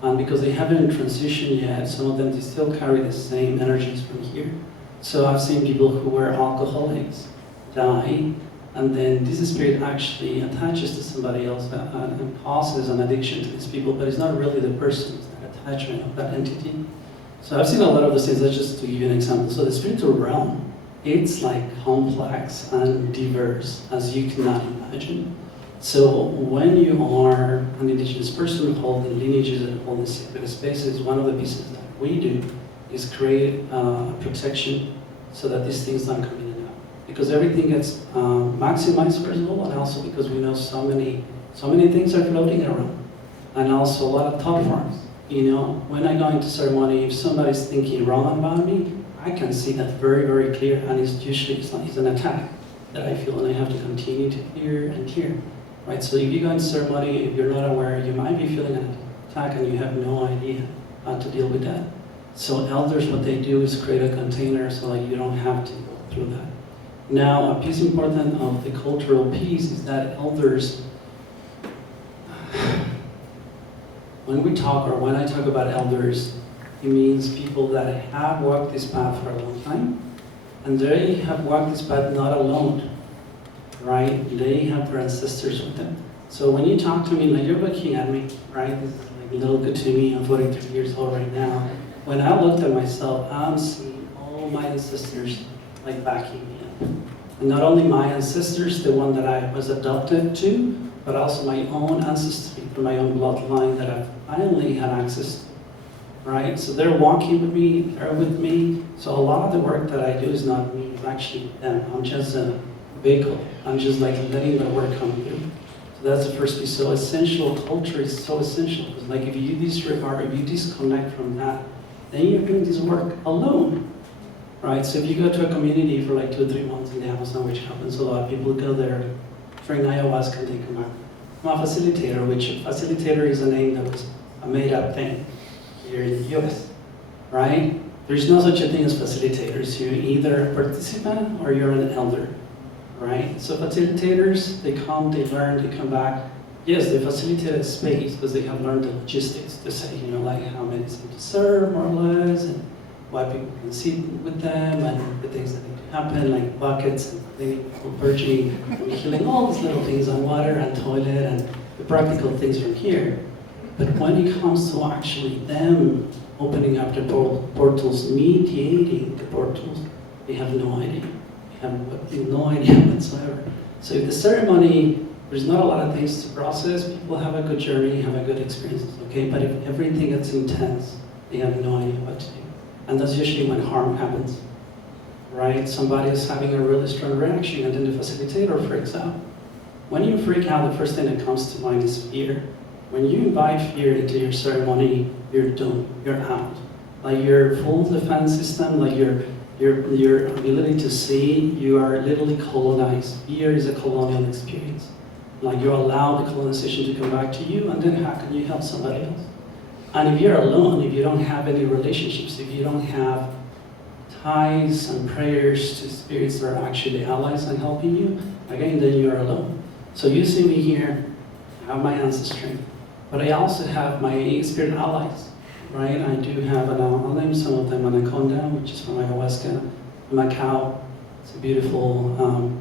and because they haven't transitioned yet, some of them they still carry the same energies from here. So I've seen people who were alcoholics die, and then this spirit actually attaches to somebody else and causes an addiction to these people, but it's not really the person, it's that attachment of that entity. So I've seen a lot of those things. That's just to give you an example. So the spiritual realm, it's like complex and diverse as you cannot imagine. So when you are an indigenous person holding lineages and holding sacred spaces, one of the pieces that we do is create protection so that these things don't come in and out. Because everything gets maximized first of all, and also because we know so many things are floating around. And also a lot of thought forms. When I go into ceremony, if somebody's thinking wrong about me, I can see that very, very clear, and it's an attack that I feel, and I have to continue to clear and clear. Right, so if you go into ceremony, if you're not aware, you might be feeling an attack and you have no idea how to deal with that. So elders, what they do is create a container so that you don't have to go through that. Now, a piece important of the cultural piece is that elders, when we talk or when I talk about elders, it means people that have walked this path for a long time, and they have walked this path not alone. Right? They have their ancestors with them. So when you talk to me, like you're looking at me, right? This is like little Kuthoomi, I'm 43 years old right now. When I looked at myself, I'm seeing all my ancestors like backing me up. And not only my ancestors, the one that I was adopted to, but also my own ancestry from my own bloodline that I've finally had access to. Right? So they're walking with me, they're with me. So a lot of the work that I do is not me, it's actually them. I'm just a vehicle. I'm just like letting the work come through. So that's the first piece. So essential culture is so essential. Because like if you disregard, if you disconnect from that, then you're doing this work alone. Right? So if you go to a community for like 2 or 3 months in the Amazon, which happens a lot, people go there, drink ayahuasca, and they come out. I'm a facilitator, which facilitator is a name that was a made-up thing here in the US, right? There's no such a thing as facilitators. You're either a participant or you're an elder, right? So facilitators, they come, they learn, they come back. Yes, they facilitate a space because they have learned the logistics to say, like how many is to serve, more or less, and why people can sit with them, and the things that need to happen, like buckets, and cleaning, purging, refilling, all these little things on water and toilet, and the practical things from here. But when it comes to actually them opening up the portals, mediating the portals, they have no idea. They have no idea whatsoever. So if the ceremony, there's not a lot of things to process, people have a good journey, have a good experience, okay? But if everything gets intense, they have no idea what to do. And that's usually when harm happens, right? Somebody is having a really strong reaction, and then the facilitator freaks out. When you freak out, the first thing that comes to mind is fear. When you invite fear into your ceremony, you're doomed, you're out. Like your full defense system, like your ability to see, you are literally colonized. Fear is a colonial experience. Like you allow the colonization to come back to you, and then how can you help somebody else? And if you're alone, if you don't have any relationships, if you don't have ties and prayers to spirits that are actually allies and helping you, again, then you're alone. So you see me here, I have my ancestry, but I also have my spirit allies, right? I do have, I'll name some of them, Anaconda, which is from ayahuasca, Macau. It's a beautiful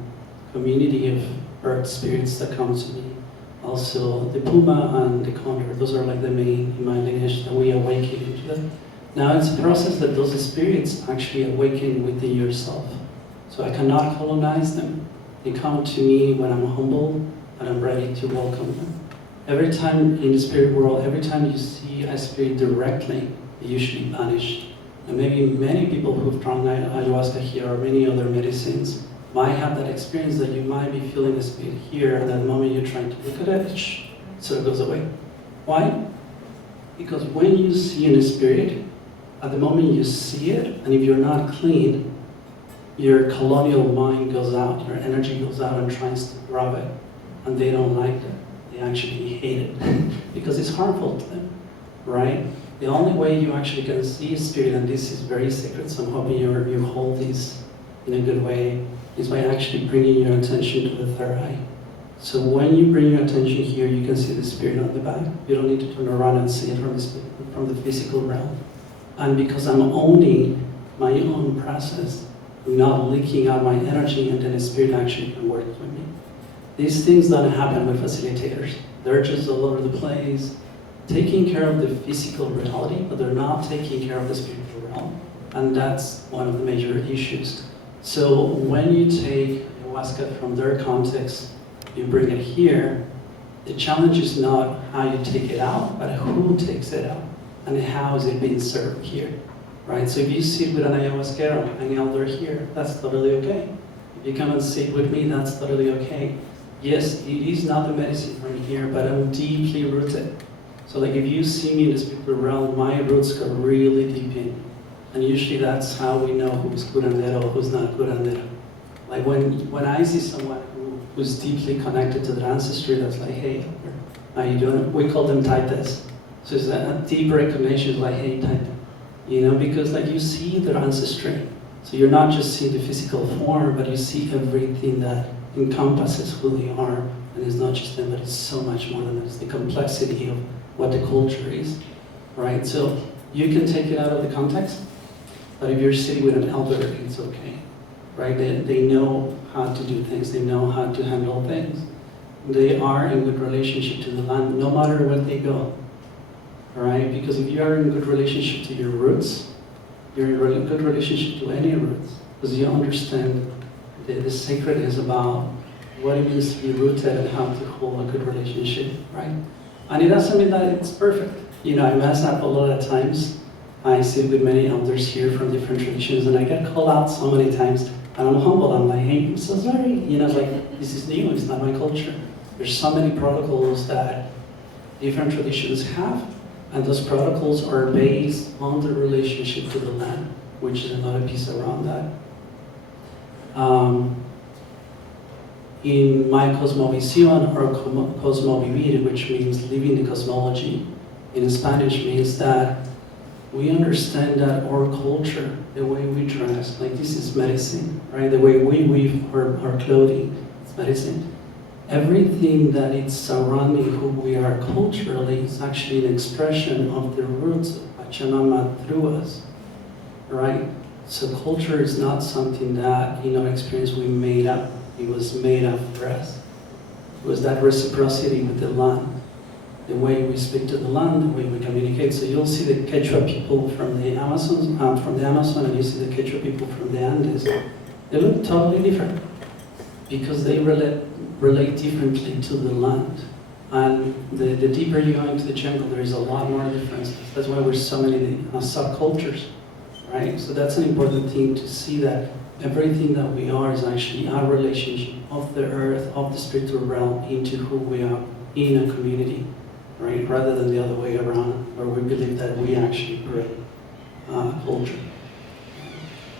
community of earth spirits that come to me. Also, the puma and the condor, those are like the main in my lineage that we awaken into them. Now it's a process that those spirits actually awaken within yourself. So I cannot colonize them. They come to me when I'm humble and I'm ready to welcome them. Every time in the spirit world, every time you see a spirit directly, they usually vanish. And maybe many people who've tried ayahuasca here or many other medicines might have that experience that you might be feeling a spirit here, and at the moment you're trying to look at it, so it goes away. Why? Because when you see in a spirit, at the moment you see it, and if you're not clean, your colonial mind goes out, your energy goes out and tries to grab it, and they don't like it. They actually hate it because it's harmful to them, right? The only way you actually can see a spirit, and this is very sacred, so I'm hoping you hold this in a good way, is by actually bringing your attention to the third eye. So when you bring your attention here, you can see the spirit on the back. You don't need to turn around and see it from the physical realm. And because I'm owning my own process, I'm not leaking out my energy, and then the spirit actually can work with me. These things don't happen with facilitators. They're just all over the place, taking care of the physical reality, but they're not taking care of the spiritual realm. And that's one of the major issues. So when you take ayahuasca from their context, you bring it here, the challenge is not how you take it out, but who takes it out, and how is it being served here, right? So if you sit with an ayahuasquero, an elder here, that's totally okay. If you come and sit with me, that's totally okay. Yes, it is not the medicine from here, but I'm deeply rooted. So like if you see me in the spiritual realm, my roots go really deep in. And usually that's how we know who's curandero, who's not curandero. Like when I see someone who's deeply connected to their ancestry, that's like, hey, how you doing? We call them taitas. So it's a deep recognition, like, hey, taita. Because like you see their ancestry. So you're not just seeing the physical form, but you see everything that encompasses who they are. And it's not just them, but it's so much more than that. It's the complexity of what the culture is, right? So you can take it out of the context. But if you're sitting with an elder, it's okay, right? They know how to do things. They know how to handle things. They are in good relationship to the land, no matter where they go, all right? Because if you are in good relationship to your roots, you're in good relationship to any roots, because you understand the sacred is about what it means to be rooted and how to hold a good relationship, right? And it doesn't mean that it's perfect. I mess up a lot of times. I sit with many elders here from different traditions, and I get called out so many times, and I'm humble. I'm like, hey, I'm so sorry. It's like, this is new, it's not my culture. There's so many protocols that different traditions have, and those protocols are based on the relationship to the land, which is another piece around that. In my cosmovision, or cosmovivir, which means living the cosmology, in Spanish means that we understand that our culture, the way we dress, like this is medicine, right? The way we weave our clothing, it's medicine. Everything that is surrounding who we are culturally is actually an expression of the roots of Pachamama through us, right? So culture is not something that, in our experience, we made up. It was made up for us. It was that reciprocity with the land, the way we speak to the land, the way we communicate. So you'll see the Quechua people from the Amazon, and you see the Quechua people from the Andes. They look totally different because they relate differently to the land. And the deeper you go into the jungle, there is a lot more differences. That's why there's so many subcultures, right? So that's an important thing to see, that everything that we are is actually our relationship of the earth, of the spiritual realm, into who we are in a community, right? Rather than the other way around, where we believe that we actually bring culture.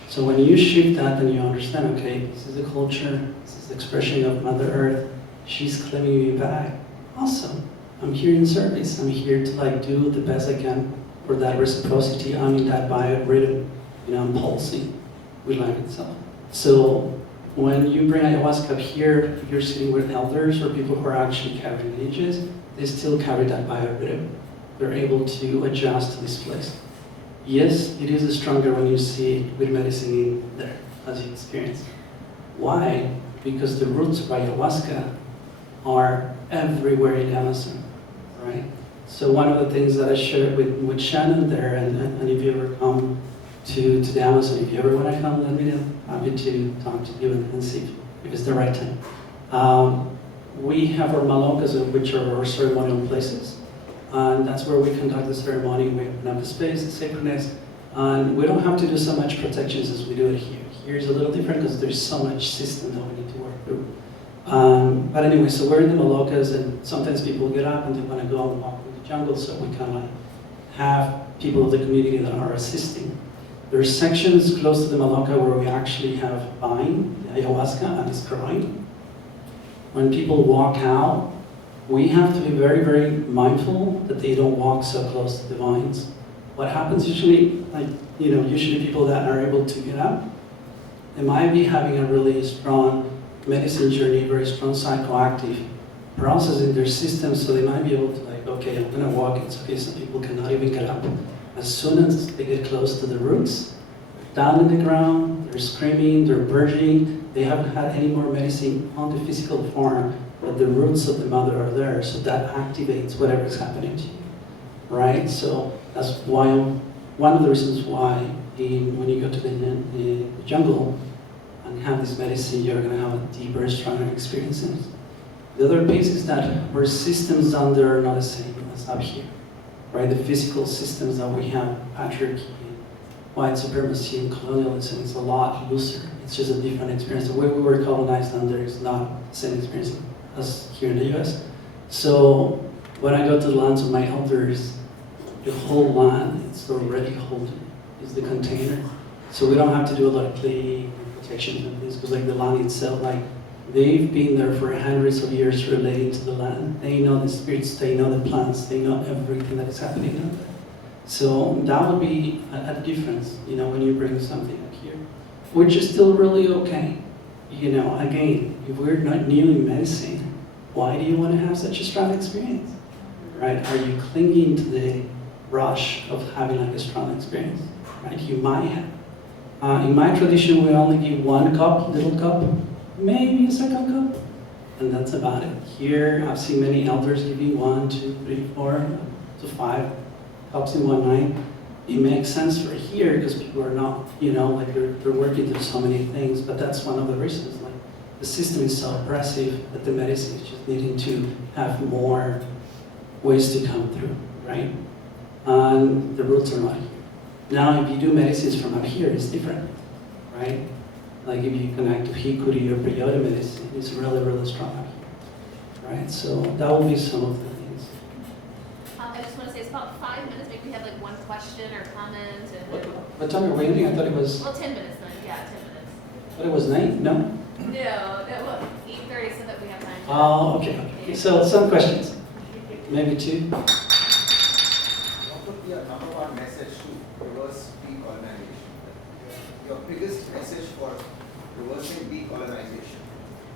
So when you shift that, then you understand, okay, this is the culture, this is the expression of Mother Earth, she's claiming me back. Awesome. I'm here in service. I'm here to do the best I can for that reciprocity. I'm in that biorhythm, I'm pulsing with life itself. So when you bring ayahuasca here, if you're sitting with elders or people who are actually carrying lineages, they still carry that biorhythm. They're able to adjust to this place. Yes, it is stronger when you see it with medicine in there, as you experience. Why? Because the roots of ayahuasca are everywhere in Amazon, right? So one of the things that I shared with Shannon there, and if you ever come to the Amazon, if you ever want to come, let me know. I'm happy to talk to you and see if it's the right time. We have our malokas, which are our ceremonial places. And that's where we conduct the ceremony. We open up the space, the sacredness, and we don't have to do so much protections as we do it here. Here is a little different because there's so much system that we need to work through. But anyway, so we're in the malokas, and sometimes people get up and they want to go and walk in the jungle, so we kind of have people of the community that are assisting. There are sections close to the maloka where we actually have vine, ayahuasca, and it's growing. When people walk out, we have to be very, very mindful that they don't walk so close to the vines. What happens usually, usually people that are able to get up, they might be having a really strong medicine journey, very strong psychoactive process in their system, so they might be able to okay, I'm gonna walk, it's okay, some people cannot even get up. As soon as they get close to the roots, down in the ground, they're screaming, they're burgeoning, they haven't had any more medicine on the physical form, but the roots of the mother are there, so that activates whatever is happening to you, right? So that's why, one of the reasons why when you go to the jungle and have this medicine, you're gonna have a deeper, stronger experiences. The other piece is that our systems down there are not the same as up here, right? The physical systems that we have, patriarchy, white supremacy, and colonialism, is a lot looser. It's just a different experience. The way we were colonized down there is not the same experience as here in the US. So when I go to the lands of my elders, the whole land, it's already holding, it's the container. So we don't have to do a lot of cleaning, protection of this, because the land itself, they've been there for hundreds of years relating to the land. They know the spirits, they know the plants, they know everything that is happening out there. So that would be a difference, when you bring something up here, which is still really okay. Again, if we're not new in medicine, why do you want to have such a strong experience, right? Are you clinging to the rush of having a strong experience, right? You might have. In my tradition, we only give one cup, little cup, maybe a second cup, and that's about it. Here, I've seen many elders giving 1, 2, 3, 4 to 5 cups in one night. It makes sense for here because people are not, they're working through so many things, but that's one of the reasons. The system is so oppressive that the medicine is just needing to have more ways to come through, right? And the roots are not here. Now, if you do medicines from up here, it's different, right? If you connect to Hikuri or Peyote medicine, it's really, really strong up here, right? So that will be some of the things. I just want to say it's about 5 minutes. Maybe we have one question or comment. And What time are we ending? I thought it was... Well, 10 minutes then. Yeah, 10 minutes. I thought it was 9? No? No, 8:30 so that we have time. Oh, okay. So some questions. Maybe 2. biggest message for reversing decolonization?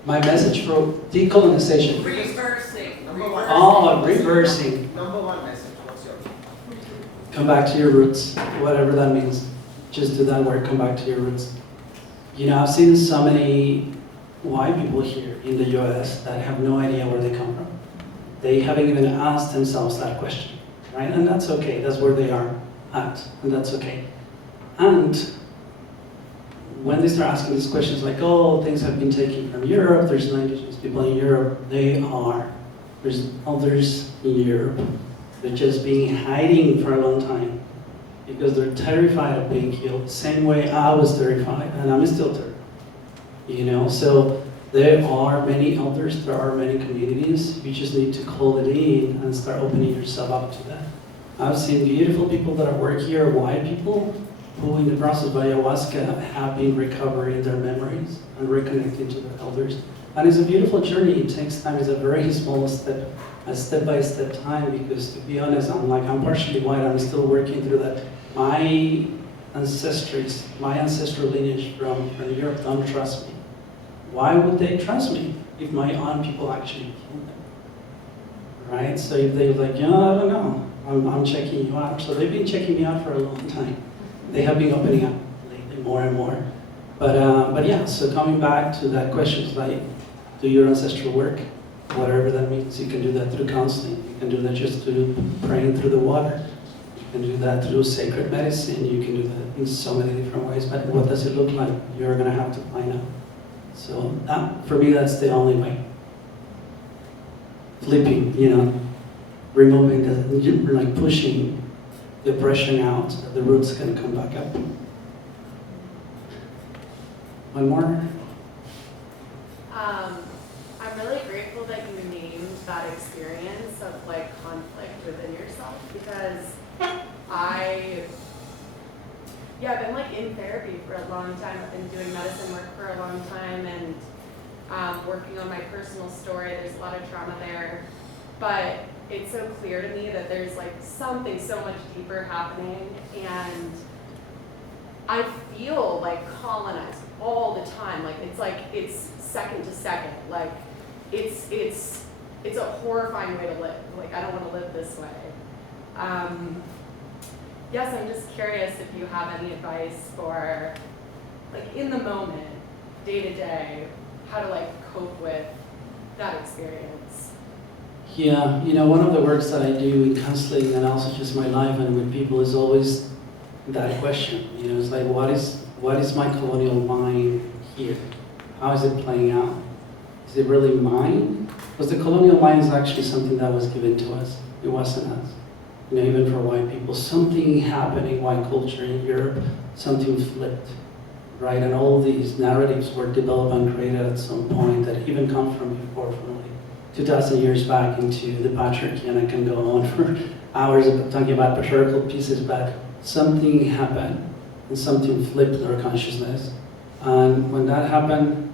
My message for decolonization. Reversing. Number one. Oh, reversing. Number one message, what's your? Come back to your roots, whatever that means. Just do that word, come back to your roots. You know, I've seen so many white people here in the US that have no idea where they come from. They haven't even asked themselves that question, right? And that's okay, that's where they are at, and that's okay. And when they start asking these questions like, oh, things have been taken from Europe, there's no indigenous people in Europe, they are. There's others in Europe. They're just being hiding for a long time because they're terrified of being killed. Same way I was terrified, and I'm still terrified. You know, so there are many elders, there are many communities. You just need to call it in and start opening yourself up to that. I've seen beautiful people that work here, white people, who in the process of ayahuasca have been recovering their memories and reconnecting to their elders. And it's a beautiful journey. It takes time. It's a very small step, a step-by-step time, because to be honest, I'm partially white. I'm still working through that. My ancestral lineage from Europe don't trust me. Why would they trust me if my own people actually killed them? Right? So if they're like, yeah, I don't know, I'm checking you out. So they've been checking me out for a long time. They have been opening up lately more and more. But yeah, so coming back to that question, it's like, do your ancestral work, whatever that means. You can do that through counseling. You can do that just through praying through the water. You can do that through sacred medicine. You can do that in so many different ways. But what does it look like? You're going to have to find out. So that, for me, that's the only way. Flipping, you know, removing the, like pushing the oppression out, so the roots can come back up. One more? I'm really grateful that you named that experience of like conflict within yourself, because I've been like in therapy for a long time. I've been doing medicine work for a long time and working on my personal story. There's a lot of trauma there, but it's so clear to me that there's like something so much deeper happening, and I feel like colonized all the time. Like it's second to second. Like it's a horrifying way to live. Like I don't want to live this way. Yes, I'm just curious if you have any advice for, like in the moment, day to day, how to like cope with that experience. Yeah, you know, one of the works that I do in counseling and also just my life and with people is always that question. You know, it's like, what is my colonial mind here? How is it playing out? Is it really mine? Because the colonial mind is actually something that was given to us. It wasn't us. You know, even for white people, something happened in white culture in Europe, something flipped, right? And all these narratives were developed and created at some point that even come from before, from like 2,000 years back into the patriarchy, and I can go on for hours talking about patriarchal pieces, but something happened and something flipped our consciousness. And when that happened,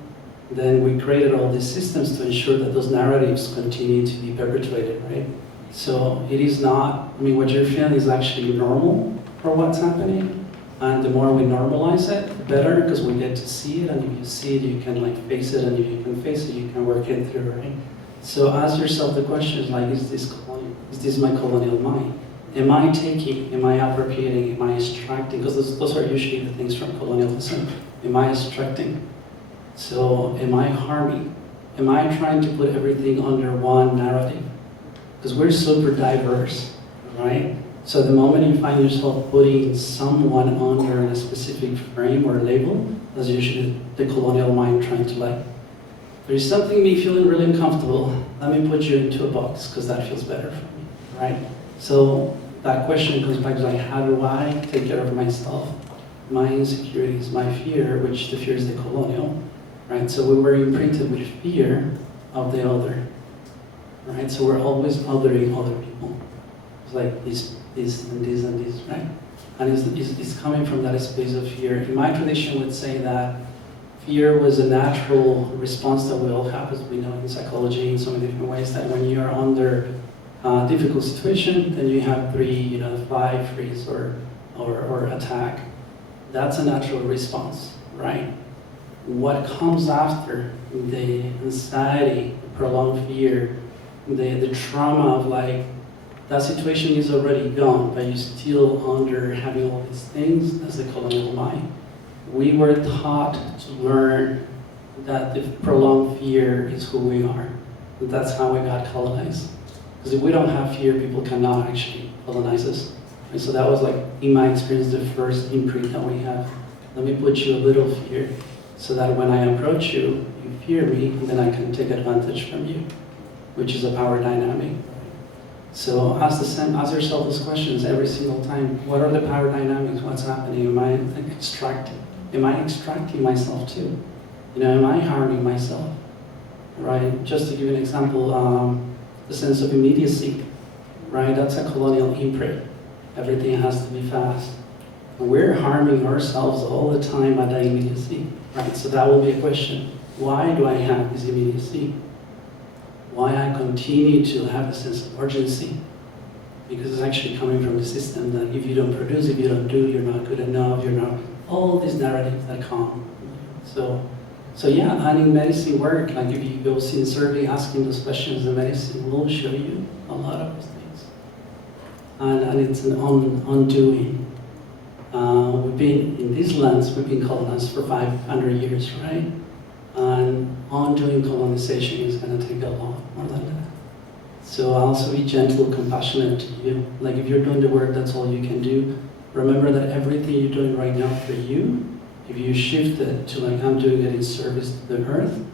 then we created all these systems to ensure that those narratives continue to be perpetuated, right? So it is not, I mean, what you're feeling is actually normal for what's happening. And the more we normalize it, the better, because we get to see it. And if you see it, you can like face it. And if you can face it, you can work it through, right? So ask yourself the questions like, is this colonial? Is this my colonial mind? Am I taking, am I appropriating, am I extracting? Because those are usually the things from colonialism. Am I extracting? So am I harming? Am I trying to put everything under one narrative? Because we're super diverse, right? So the moment you find yourself putting someone under a specific frame or label, that's usually the colonial mind trying to like, there's something in me feeling really uncomfortable, let me put you into a box because that feels better for me, right? So that question comes back to like, how do I take care of myself, my insecurities, my fear, which the fear is the colonial, right? So we were imprinted with fear of the other. Right, so we're always othering other people. It's like this and this and this, right? And it's coming from that space of fear. In my tradition would say that fear was a natural response that we all have, as we know in psychology in so many different ways, that when you're under a difficult situation, then you have three, flight, freeze, or attack. That's a natural response, right? What comes after the anxiety, the prolonged fear, the trauma of like, that situation is already gone, but you're still under having all these things, that's the colonial mind. We were taught to learn that the prolonged fear is who we are. And that's how we got colonized. Because if we don't have fear, people cannot actually colonize us. And so that was like, in my experience, the first imprint that we have. Let me put you a little fear, so that when I approach you, you fear me, and then I can take advantage from you, which is a power dynamic. So ask yourself those questions every single time. What are the power dynamics? What's happening? Am I extracting? Am I extracting myself too? You know, am I harming myself? Right? Just to give you an example, the sense of immediacy, right? That's a colonial imprint. Everything has to be fast. And we're harming ourselves all the time by that immediacy, right? So that will be a question. Why do I have this immediacy? Why I continue to have a sense of urgency? Because it's actually coming from the system that if you don't produce, if you don't do, you're not good enough, you're not, all these narratives that come. So yeah, and in medicine work, like if you go sincerely asking those questions, the medicine will show you a lot of those things. And it's an undoing. We've been, in these lands, we've been colonized for 500 years, right? And undoing colonization is going to take a lot more than that. So also be gentle, compassionate to you. Like if you're doing the work, that's all you can do. Remember that everything you're doing right now for you, if you shift it to like I'm doing it in service to the earth,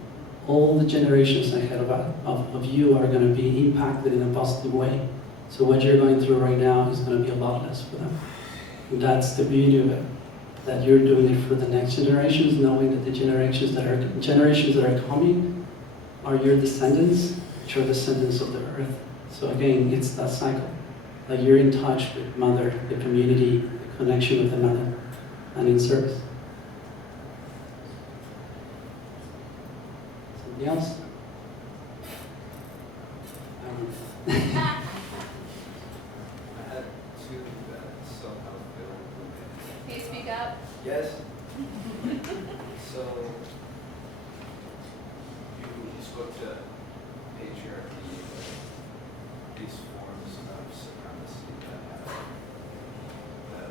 all the generations ahead of you are going to be impacted in a positive way. So what you're going through right now is going to be a lot less for them. And that's the beauty of it, that you're doing it for the next generations, knowing that the generations that are coming are your descendants, which are descendants of the earth. So again, it's that cycle. Like you're in touch with mother, the community, the connection with the mother, and in service. Something else? I had two that somehow feel. Can you speak up? Yes. So you spoke to patriarchy, these forms of supremacy that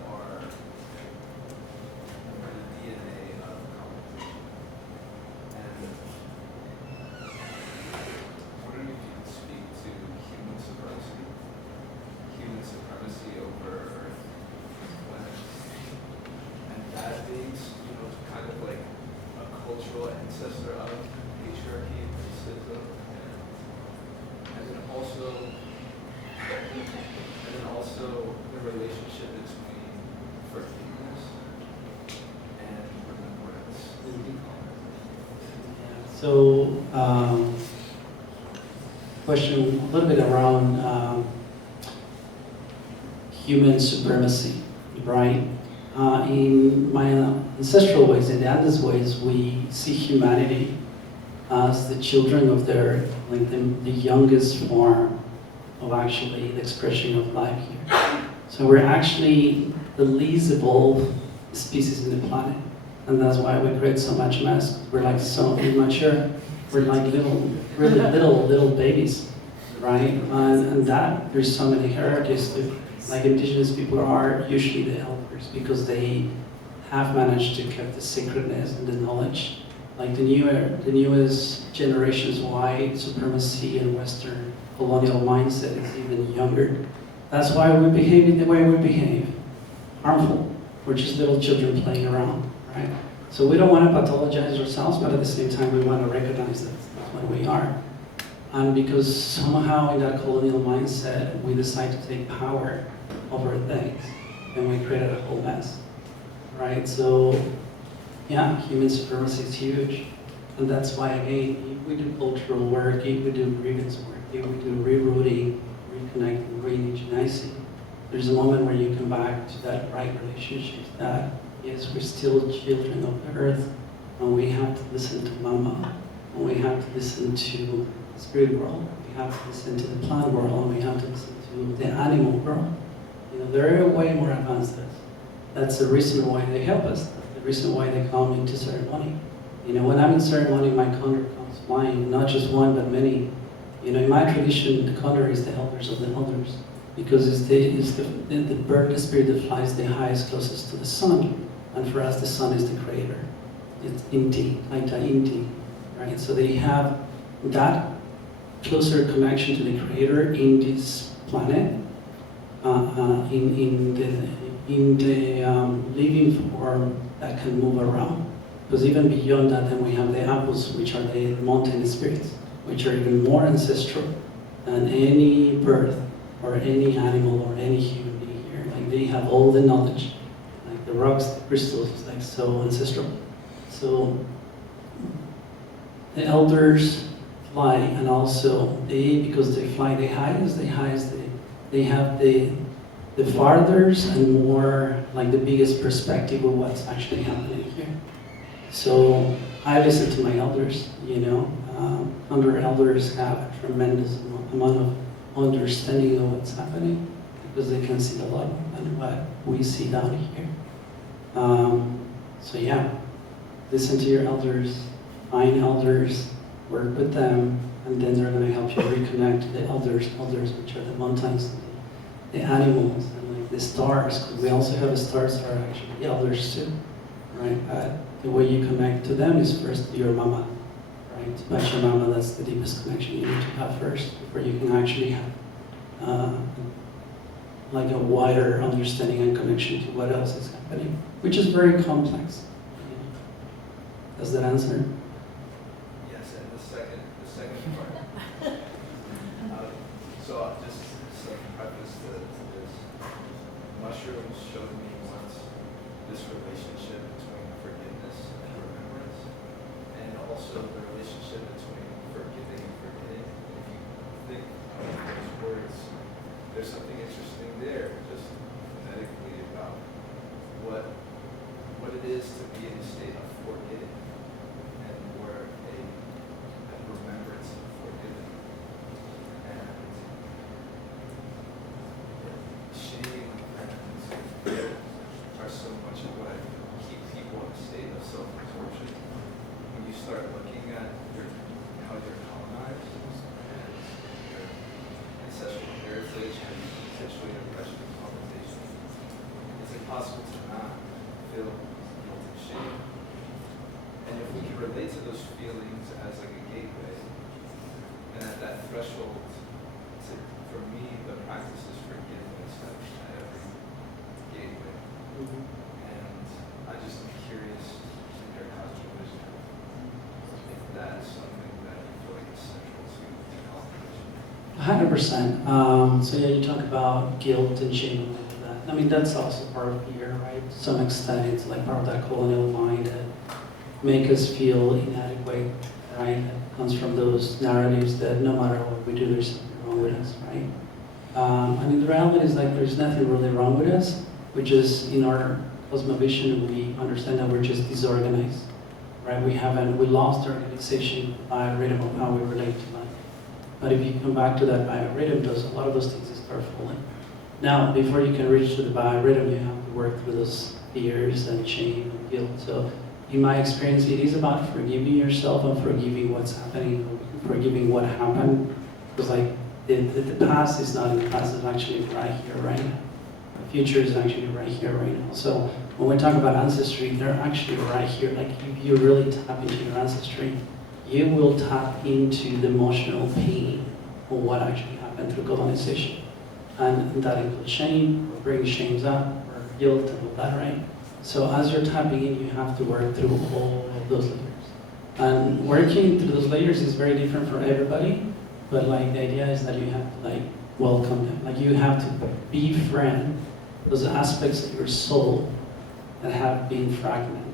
are the DNA of colonization. And I'm wondering if you could speak to human supremacy over Earth, planet, and that being, kind of like a cultural ancestor of patriarchy and racism, and then also the relationship between forgiveness and remembrance. So, question a little bit around human supremacy, right? In my ancestral ways, in the Andes ways, we see humanity as the children of the earth, like the youngest form of actually the expression of life here. So we're actually the least evolved species in the planet. And that's why we create so much mess. We're like so immature. We're like really little babies, right? And that, there's so many hierarchies to, like indigenous people are usually the elders because they have managed to keep the sacredness and the knowledge. Like the newest generations, white supremacy and Western colonial mindset is even younger. That's why we behave in the way we behave. Harmful. We're just little children playing around, right? So we don't want to pathologize ourselves, but at the same time we want to recognize that that's what we are. And because somehow in that colonial mindset, we decide to take power over things, and we created a whole mess, right? So, yeah, human supremacy is huge, and that's why, again, if we do cultural work, if we do grievance work, if we do rerouting, reconnecting, reindigenizing, there's a moment where you come back to that right relationship that, yes, we're still children of the earth, and we have to listen to mama, and we have to listen to the spirit world, we have to listen to the plant world, and we have to listen to the animal world. You know, they're way more advanced than us. That's the reason why they help us. That's the reason why they come into ceremony. You know, when I'm in ceremony, my condor comes flying, not just one, but many. You know, in my tradition, the condor is the elders of the elders, because it's the bird, the spirit that flies the highest, closest to the sun. And for us, the sun is the creator. It's Inti, Aita Inti, right? So they have that closer connection to the creator in this planet, in the living form that can move around. Because even beyond that, then we have the apples, which are the mountain spirits, which are even more ancestral than any bird or any animal or any human being here. Like they have all the knowledge, like the rocks, the crystals, it's like so ancestral. So the elders fly, and also because they fly the highest, they have the farthest and more like the biggest perspective of what's actually happening here. So I listen to my elders, you know. Under elders have a tremendous amount of understanding of what's happening, because they can see a lot and what we see down here. So yeah, listen to your elders, find elders, work with them, and then they're going to help you reconnect to the elders, which are the mountains, the animals, and like the stars, because we also have stars that are actually the elders too, right? The way you connect to them is first to your mama, right? Pachamama, that's the deepest connection you need to have first, before you can actually have like a wider understanding and connection to what else is happening, which is very complex. Does that answer? Yes, and the second part. So just some preface to this. Mushrooms showed me once this relationship between forgiveness and remembrance, and also the relationship between forgiving and forgetting. If you think of those words, there's something interesting there, just phonetically, about what it is to be in a state of forgetting, and more a remembrance of forgiving. And shame and guilt are so much of what keep people in a state of self-absorption. When you start looking at how you're colonized and your ancestral heritage and essentially your oppression and colonization, it's impossible to not feel guilt and shame. And if we can relate to those feelings as like a gateway, and at that threshold, for me, the practice is forgiveness at every gateway. And I just am curious in your Castro vision, if that is something that you feel like is central to cultivation. 100%. So yeah, you talk about guilt and shame and all of that. I mean, that's also part of fear, right? To some extent, it's like part of that colonial mind that make us feel inadequate, right? That comes from those narratives that no matter what we do, there's something wrong with us, right? I mean, the reality is like there's nothing really wrong with us. We just, in our cosmovision, we understand that we're just disorganized, right? We lost our organization by rhythm of how we relate to life. But if you come back to that biorhythm, a lot of those things start falling. Now, before you can reach to the biorhythm, you have to work through those fears and shame and guilt. So, in my experience, it is about forgiving yourself and forgiving what's happening, forgiving what happened. Because like the past is not in the past; it's actually right here, right now. The future is actually right here, right now. So when we talk about ancestry, they're actually right here. Like if you really tap into your ancestry, you will tap into the emotional pain of what actually happened through colonization. And that includes shame, or bringing shames up, or guilt and all that, right? So as you're tapping in, you have to work through all of those layers. And working through those layers is very different for everybody, but like the idea is that you have to like welcome them. Like you have to befriend those aspects of your soul that have been fragmented.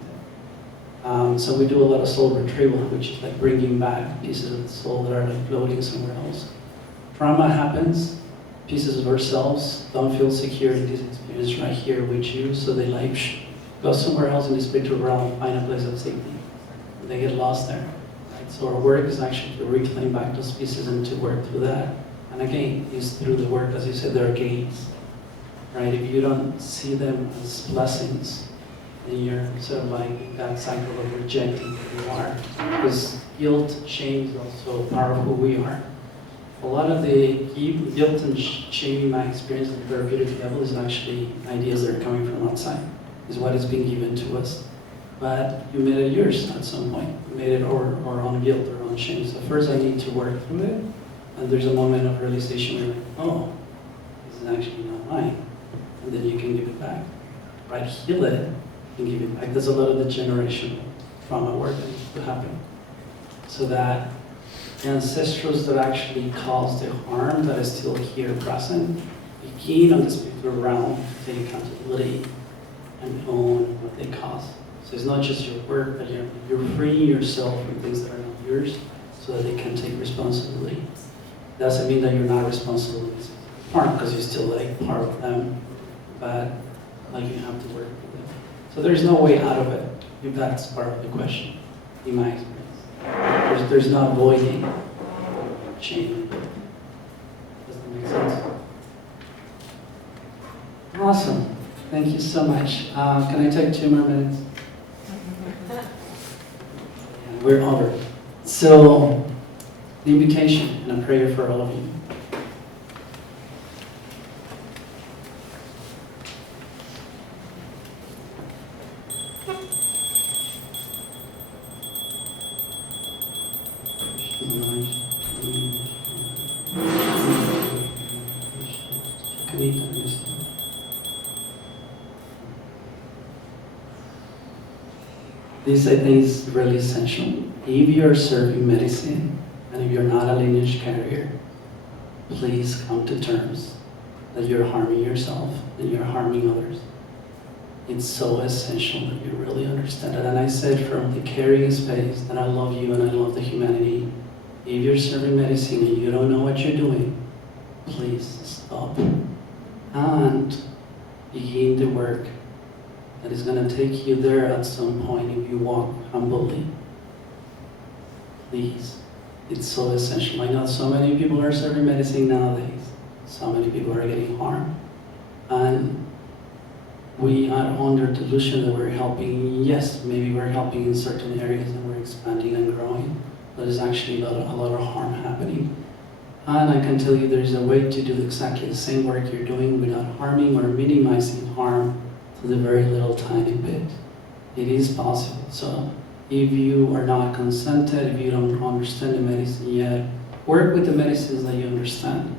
So we do a lot of soul retrieval, which is like bringing back pieces of the soul that are like floating somewhere else. Trauma happens, pieces of ourselves don't feel secure in this experience right here with you, so they like go somewhere else in the spiritual realm, find a place of safety. They get lost there. Right? So our work is actually to reclaim back those pieces and to work through that. And again, it's through the work, as you said, there are gates. right? If you don't see them as blessings, then you're sort of like in that cycle of rejecting who you are. Because guilt, shame is also part of who we are. A lot of the guilt and shame in my experience at the therapeutic level is actually ideas that are coming from outside, is what is being given to us. But you made it yours at some point. You made it or on guilt or on shame. So first I need to work through it, and there's a moment of realization where you're like, oh, this is actually not mine. And then you can give it back. Right? Heal it and give it back. There's a lot of the generational trauma work that needs to happen. So that the ancestors that actually caused the harm that is still here present begin on the spiritual realm to take accountability and own what they caused. So it's not just your work, but you're freeing yourself from things that are not yours so that they can take responsibility. Doesn't mean that you're not responsible for this harm because you're still like part of them, but like you have to work with it. So there's no way out of it if that's part of the question, in my experience. There's no avoiding change. Does that make sense? Awesome. Thank you so much. Can I take 2 more minutes? We're over. So, the invitation and a prayer for all of you. This, I think, is really essential. If you're serving medicine, and if you're not a lineage carrier, please come to terms that you're harming yourself and you're harming others. It's so essential that you really understand it. And I said from the carrying space that I love you and I love the humanity. If you're serving medicine and you don't know what you're doing, please stop and begin the work that is going to take you there at some point if you walk humbly. Please. It's so essential. I know so many people are serving medicine nowadays. So many people are getting harmed. And we are under delusion that we're helping. Yes, maybe we're helping in certain areas and we're expanding and growing, but there's actually a lot of harm happening. And I can tell you there's a way to do exactly the same work you're doing without harming or minimizing harm to the very little tiny bit. It is possible. So if you are not consented, if you don't understand the medicine yet, work with the medicines that you understand.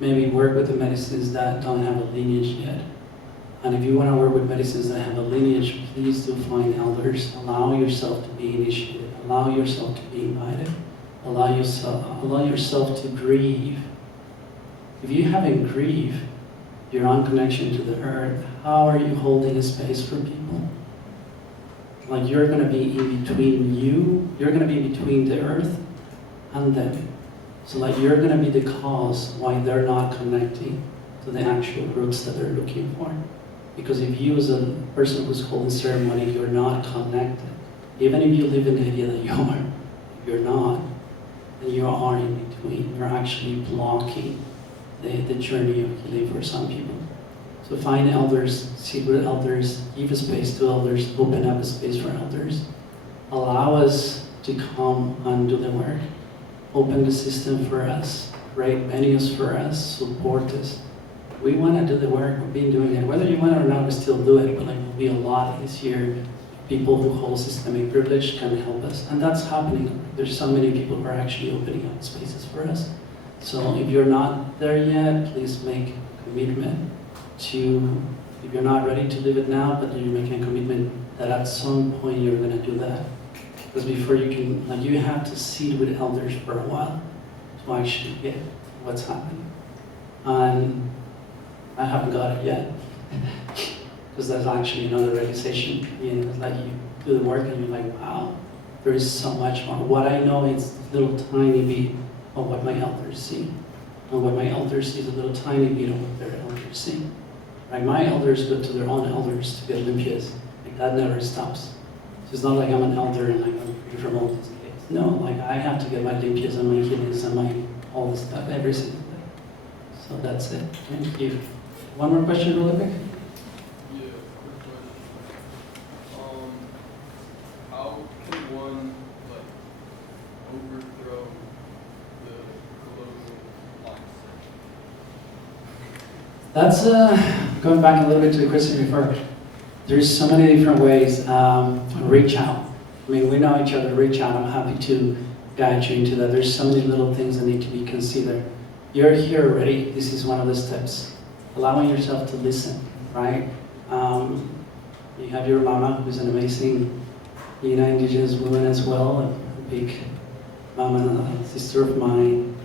Maybe work with the medicines that don't have a lineage yet. And if you want to work with medicines that have a lineage, please do find elders. Allow yourself to be initiated. Allow yourself to be invited. Allow yourself to grieve. If you haven't grieved your own connection to the earth, how are you holding a space for people? Like you're going to be in between you're going to be between the earth and them. So like you're going to be the cause why they're not connecting to the actual roots that they're looking for. Because if you as a person who's holding ceremony, you're not connected. Even if you live in the idea that you are, you're not. And you are in between. You're actually blocking the journey of healing for some people. So find elders, secret elders, give a space to elders, open up a space for elders. Allow us to come and do the work. Open the system for us, create venues for us, support us. We want to do the work, we've been doing it. Whether you want it or not, we still do it, but like, it will be a lot easier. People who hold systemic privilege can help us. And that's happening. There's so many people who are actually opening up spaces for us. So if you're not there yet, please make a commitment to, if you're not ready to live it now, but you're making a commitment that at some point you're going to do that. Because before you can, like you have to sit with elders for a while to actually get what's happening. And I haven't got it yet. Because that's actually another realization. It's like you do the work and you're like, wow, there is so much more. What I know is a little tiny bit of what my elders see. And what my elders see is a little tiny bit of what their elders see. Right? My elders go to their own elders to get Olympias. Like that never stops. So it's not like I'm an elder and like I'm free from all these kids. No, like I have to get my Olympias and my healings and my all this stuff every single day. So that's it. Thank you. One more question really quick? Yeah, quick question. How can one like overthrow the colonial mindset? That's going back a little bit to the question before. There's so many different ways. Reach out. I mean, we know each other. Reach out. I'm happy to guide you into that. There's so many little things that need to be considered. You're here already. This is one of the steps. Allowing yourself to listen, right? You have your mama, who's an amazing, Indigenous woman as well, a big mama and a sister of mine.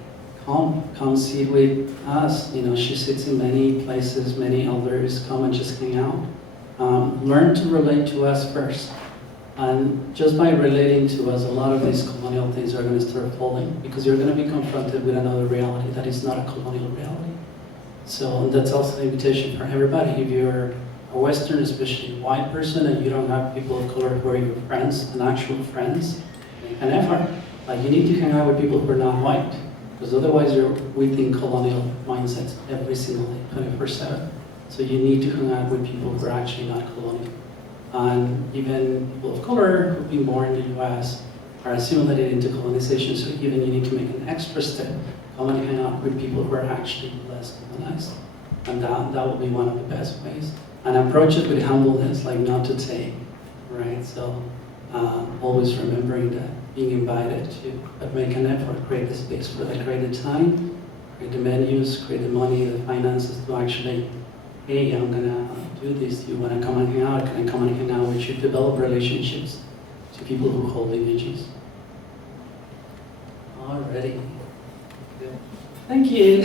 Come sit with us. She sits in many places, many elders. Come and just hang out. Learn to relate to us first. And just by relating to us, a lot of these colonial things are going to start falling because you're going to be confronted with another reality that is not a colonial reality. So that's also an invitation for everybody. If you're a Western, especially white person, and you don't have people of color who are your friends and actual friends, make an effort. Like, you need to hang out with people who are not white, because otherwise you're within colonial mindsets every single day, 24/7. So you need to hang out with people who are actually not colonial. And even people of color who've been born in the US are assimilated into colonization, so even you need to make an extra step. Come and hang out with people who are actually less colonized. And that will be one of the best ways. And approach it with humbleness, like not to take, right? So always remembering that, being invited to, but make an effort, create the space for that, create the time, create the menus, create the money, the finances to actually, hey, I'm gonna do this. Do you wanna come and hang out? Can I come and hang out with you? Develop relationships to people who hold images. Alrighty. Thank you.